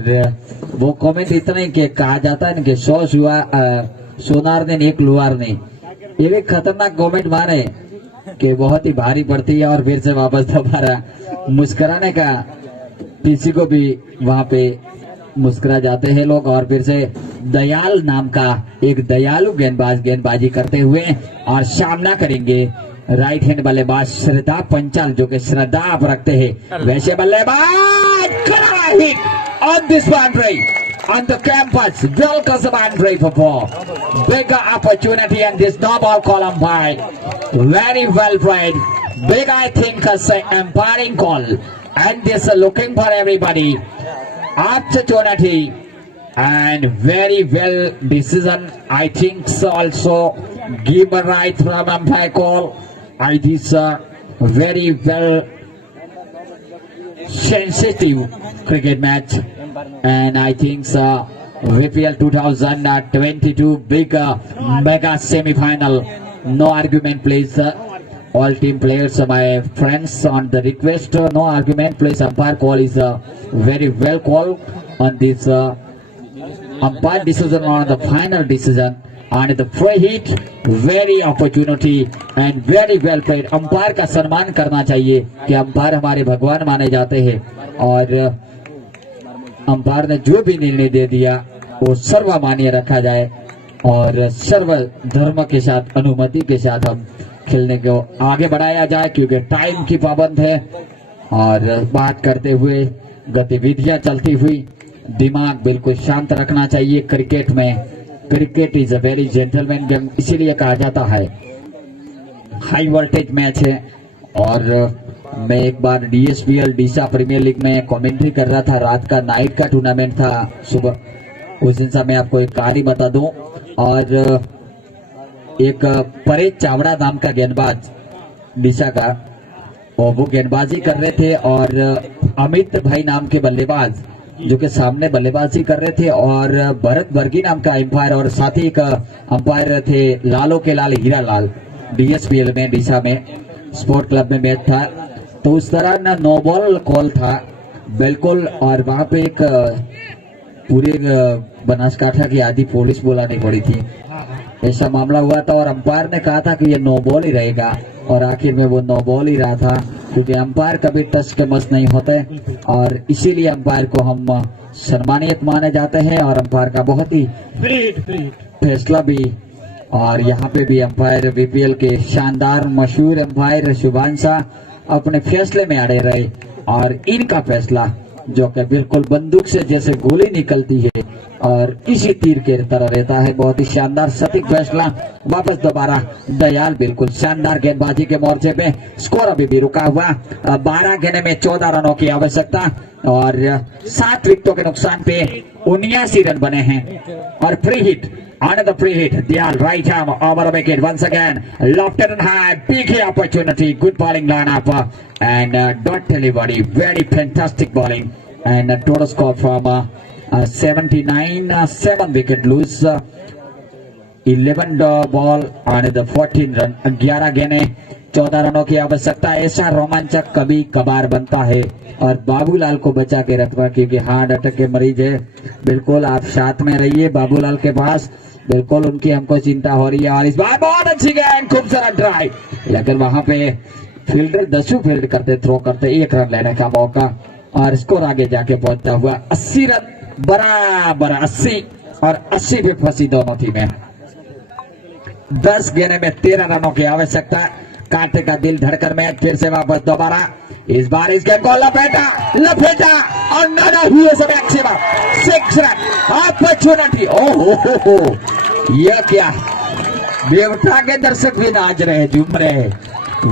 वो कमेंट इतना ही कि कहा जाता है कि 100 सोनार ने एक लुहार ने, ये एक खतरनाक कमेंट मारे कि बहुत ही भारी पड़ती है। और फिर से वापस दोबारा मुस्कुराने का, किसी को भी वहां पे मुस्कुरा जाते हैं लोग। और फिर से दयाल नाम का एक दयालु गेंदबाज गेंदबाजी करते हुए और सामना करेंगे राइट हैंड बल्लेबाज श्रद्धा पंचाल, जो कि श्रद्धा आप रखते हैं वैसे बल्लेबाज। On this boundary on the campus, welcome the boundary for four. Bigger opportunity and this no ball call umpire. Very well played. Big, I think, umpiring call. And this looking for everybody. Opportunity and very well decision. I think so also give a right from umpire call. I think very well sensitive cricket match. And I think VPL 2022 big mega semi-final. No argument, please. All team players, my friends, on the request, no argument, please. Umpire call is very well called on this umpire decision on the final decision. And the free hit, very opportunity and very well played. Umpire का सम्मान करना चाहिए कि umpire हमारे भगवान माने जाते हैं और अंपायर ने जो भी निर्णय दे दिया वो सर्वमान्य रखा जाए और सर्व धर्म के साथ अनुमति के साथ हम खेलने को आगे बढ़ाया जाए, क्योंकि टाइम की पाबंद है। और बात करते हुए गतिविधियां चलती हुई दिमाग बिल्कुल शांत रखना चाहिए। क्रिकेट में, cricket is a very gentleman game, इसीलिए कहा जाता है हाई वोल्टेज मैच है। और मैं एक बार DSPL डीसा प्रीमियर लीग में कमेंट्री कर रहा था, रात का नाइट का टूर्नामेंट था सुबह। उस दिन से मैं आपको एक कहानी बता दूं। और एक परेश चावड़ा नाम का गेंदबाज डीसा का, और वो गेंदबाजी कर रहे थे और अमित भाई नाम के बल्लेबाज जो कि सामने बल्लेबाजी कर रहे थे, और भरत वर्गी नाम का अंपायर और साथ ही एक अंपायर थे लालो के लाल हीरा लाल। DSPL में डीसा में स्पोर्ट क्लब में मैच था, तो उस तरह ना नो बॉल कॉल था बिल्कुल। और वहां पे एक पूरे बनासकाठा की आधी पुलिस बुलानी पड़ी थी, ऐसा मामला हुआ था। और अंपायर ने कहा था कि ये नो बॉल ही रहेगा, और आखिर में वो नो बॉल ही रहा था, क्योंकि अंपायर कभी टच के मस नहीं होते और इसीलिए अंपायर को हम सम्मानित माने जाते हैं। और अंपायर का बहुत ही फैसला भी, और यहाँ पे भी अंपायर VPL के शानदार मशहूर अंपायर शुभान शाह अपने फैसले में अड़े रहे, और इनका फैसला जो कि बिल्कुल बंदूक से जैसे गोली निकलती है और इसी तीर के तरह रहता है, बहुत ही शानदार सटीक फैसला। वापस दोबारा दयाल, बिल्कुल शानदार गेंदबाजी के मोर्चे पे। स्कोर अभी भी रुका हुआ, 12 गेंदे में 14 रनों की आवश्यकता और 7 विकेटों के नुकसान पे 79 रन बने हैं। और free hit, another free hit, Dayal right arm over the wicket once again, lofted and high, big opportunity, good bowling lineup and dot delivery, very fantastic bowling, and total score from 79, 7 wicket lose, 11 ball and the 14 run, 11 गेंदे 14 रनों की आवश्यकता। ऐसा रोमांचक कभी कभार बनता है, और बाबूलाल को बचा के रखना, क्योंकि हार्ट अटैक के मरीज है। बिल्कुल आप साथ में रहिए बाबूलाल के पास, बिल्कुल उनकी हमको चिंता हो रही है। और इस बार बहुत अच्छी गेंद, खूबसूरत ड्राइव, लेकिन वहां पे फील्डर दसू फील्ड करते, थ्रो करते, 1 रन लेने का मौका, और स्कोर आगे जाके पहुंचता हुआ 80 रन बराबर, 80 और 80 भी फंसी दोनों टीमें। 10 गेंदे में 13 रनों की आवश्यकता। कांटे का दिल धड़कन में फिर से वापस दोबारा, इस बार इस गेंद को लपेटा और मैक्सिमम 6 रन अपॉर्चुनिटी। ओहो, यह क्या बेवटा के दर्शक भी नाच रहे, झूम रहे।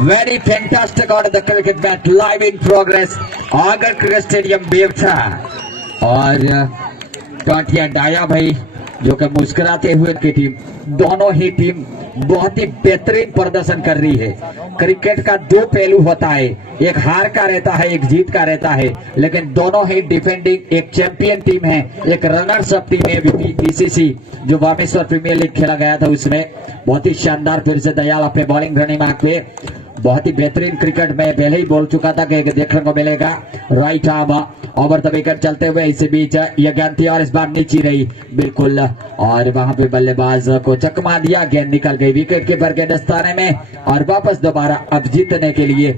Very fantastic on the cricket match live in progress Agar cricket stadium Bewta. और टाटिया डाया भाई जो कि मुस्कुराते हुए की टीम, दोनों ही टीम बहुत ही बेहतरीन प्रदर्शन कर रही है। क्रिकेट का दो पहलू होता है, एक हार का रहता है, एक जीत का रहता है, लेकिन दोनों ही डिफेंडिंग एक चैंपियन टीम है, एक रनर्स अप टीम है। बीसीसी जो बामेश्वर प्रीमियर लीग खेला गया था उसमें बहुत ही शानदार फिर से दयाल अपने बॉलिंग रनिंग मार्क पे बहुत ही बेहतरीन क्रिकेट में पहले ही बोल चुका था कि देखने को मिलेगा। Right arm over the wicket चलते हुए इसी बीच यह गेंद थी और इस बार नीचे रही बिल्कुल, और वहां पे बल्लेबाज को चकमा दिया, गेंद निकल गई विकेट कीपर के दस्ताने में। और वापस दोबारा अब जीतने के लिए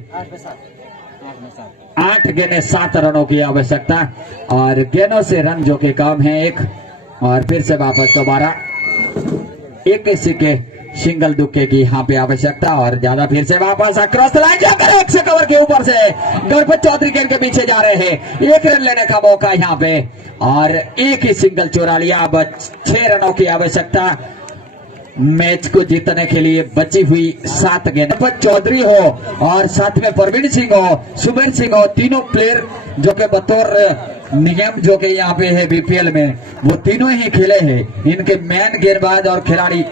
8 गेंदें 7 रनों की आवश्यकता, और गेंदों से रन जो के कम है 1, और फिर से वापस दोबारा 21 के सिंगल दुक्के की यहाँ पे आवश्यकता, और ज्यादा फिर से वापस क्रॉस लाइन जाकर 1 से कवर के ऊपर से गणपत चौधरी गेंद के पीछे जा रहे हैं। 1 रन लेने का मौका यहाँ पे, और एक ही सिंगल चुरा लिया। अब 6 रनों की आवश्यकता मैच को जीतने के लिए, बची हुई 7 गेंद। गणपत चौधरी हो और साथ में प्रवीण सिंह हो, सुमेर सिंह हो, तीनों प्लेयर जो के बतौर नियम जो के यहाँ पे है बीपीएल में, वो तीनों ही खेले हैं। इनके मैन गेंदबाज और खिलाड़ी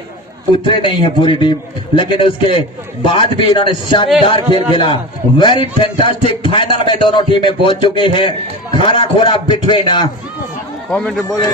उतरे नहीं है पूरी टीम, लेकिन उसके बाद भी इन्होंने शानदार खेल खेला। Very fantastic. फाइनल में दोनों टीमें पहुंच चुकी है। खाना खोरा बिटवीन कमेंट बोले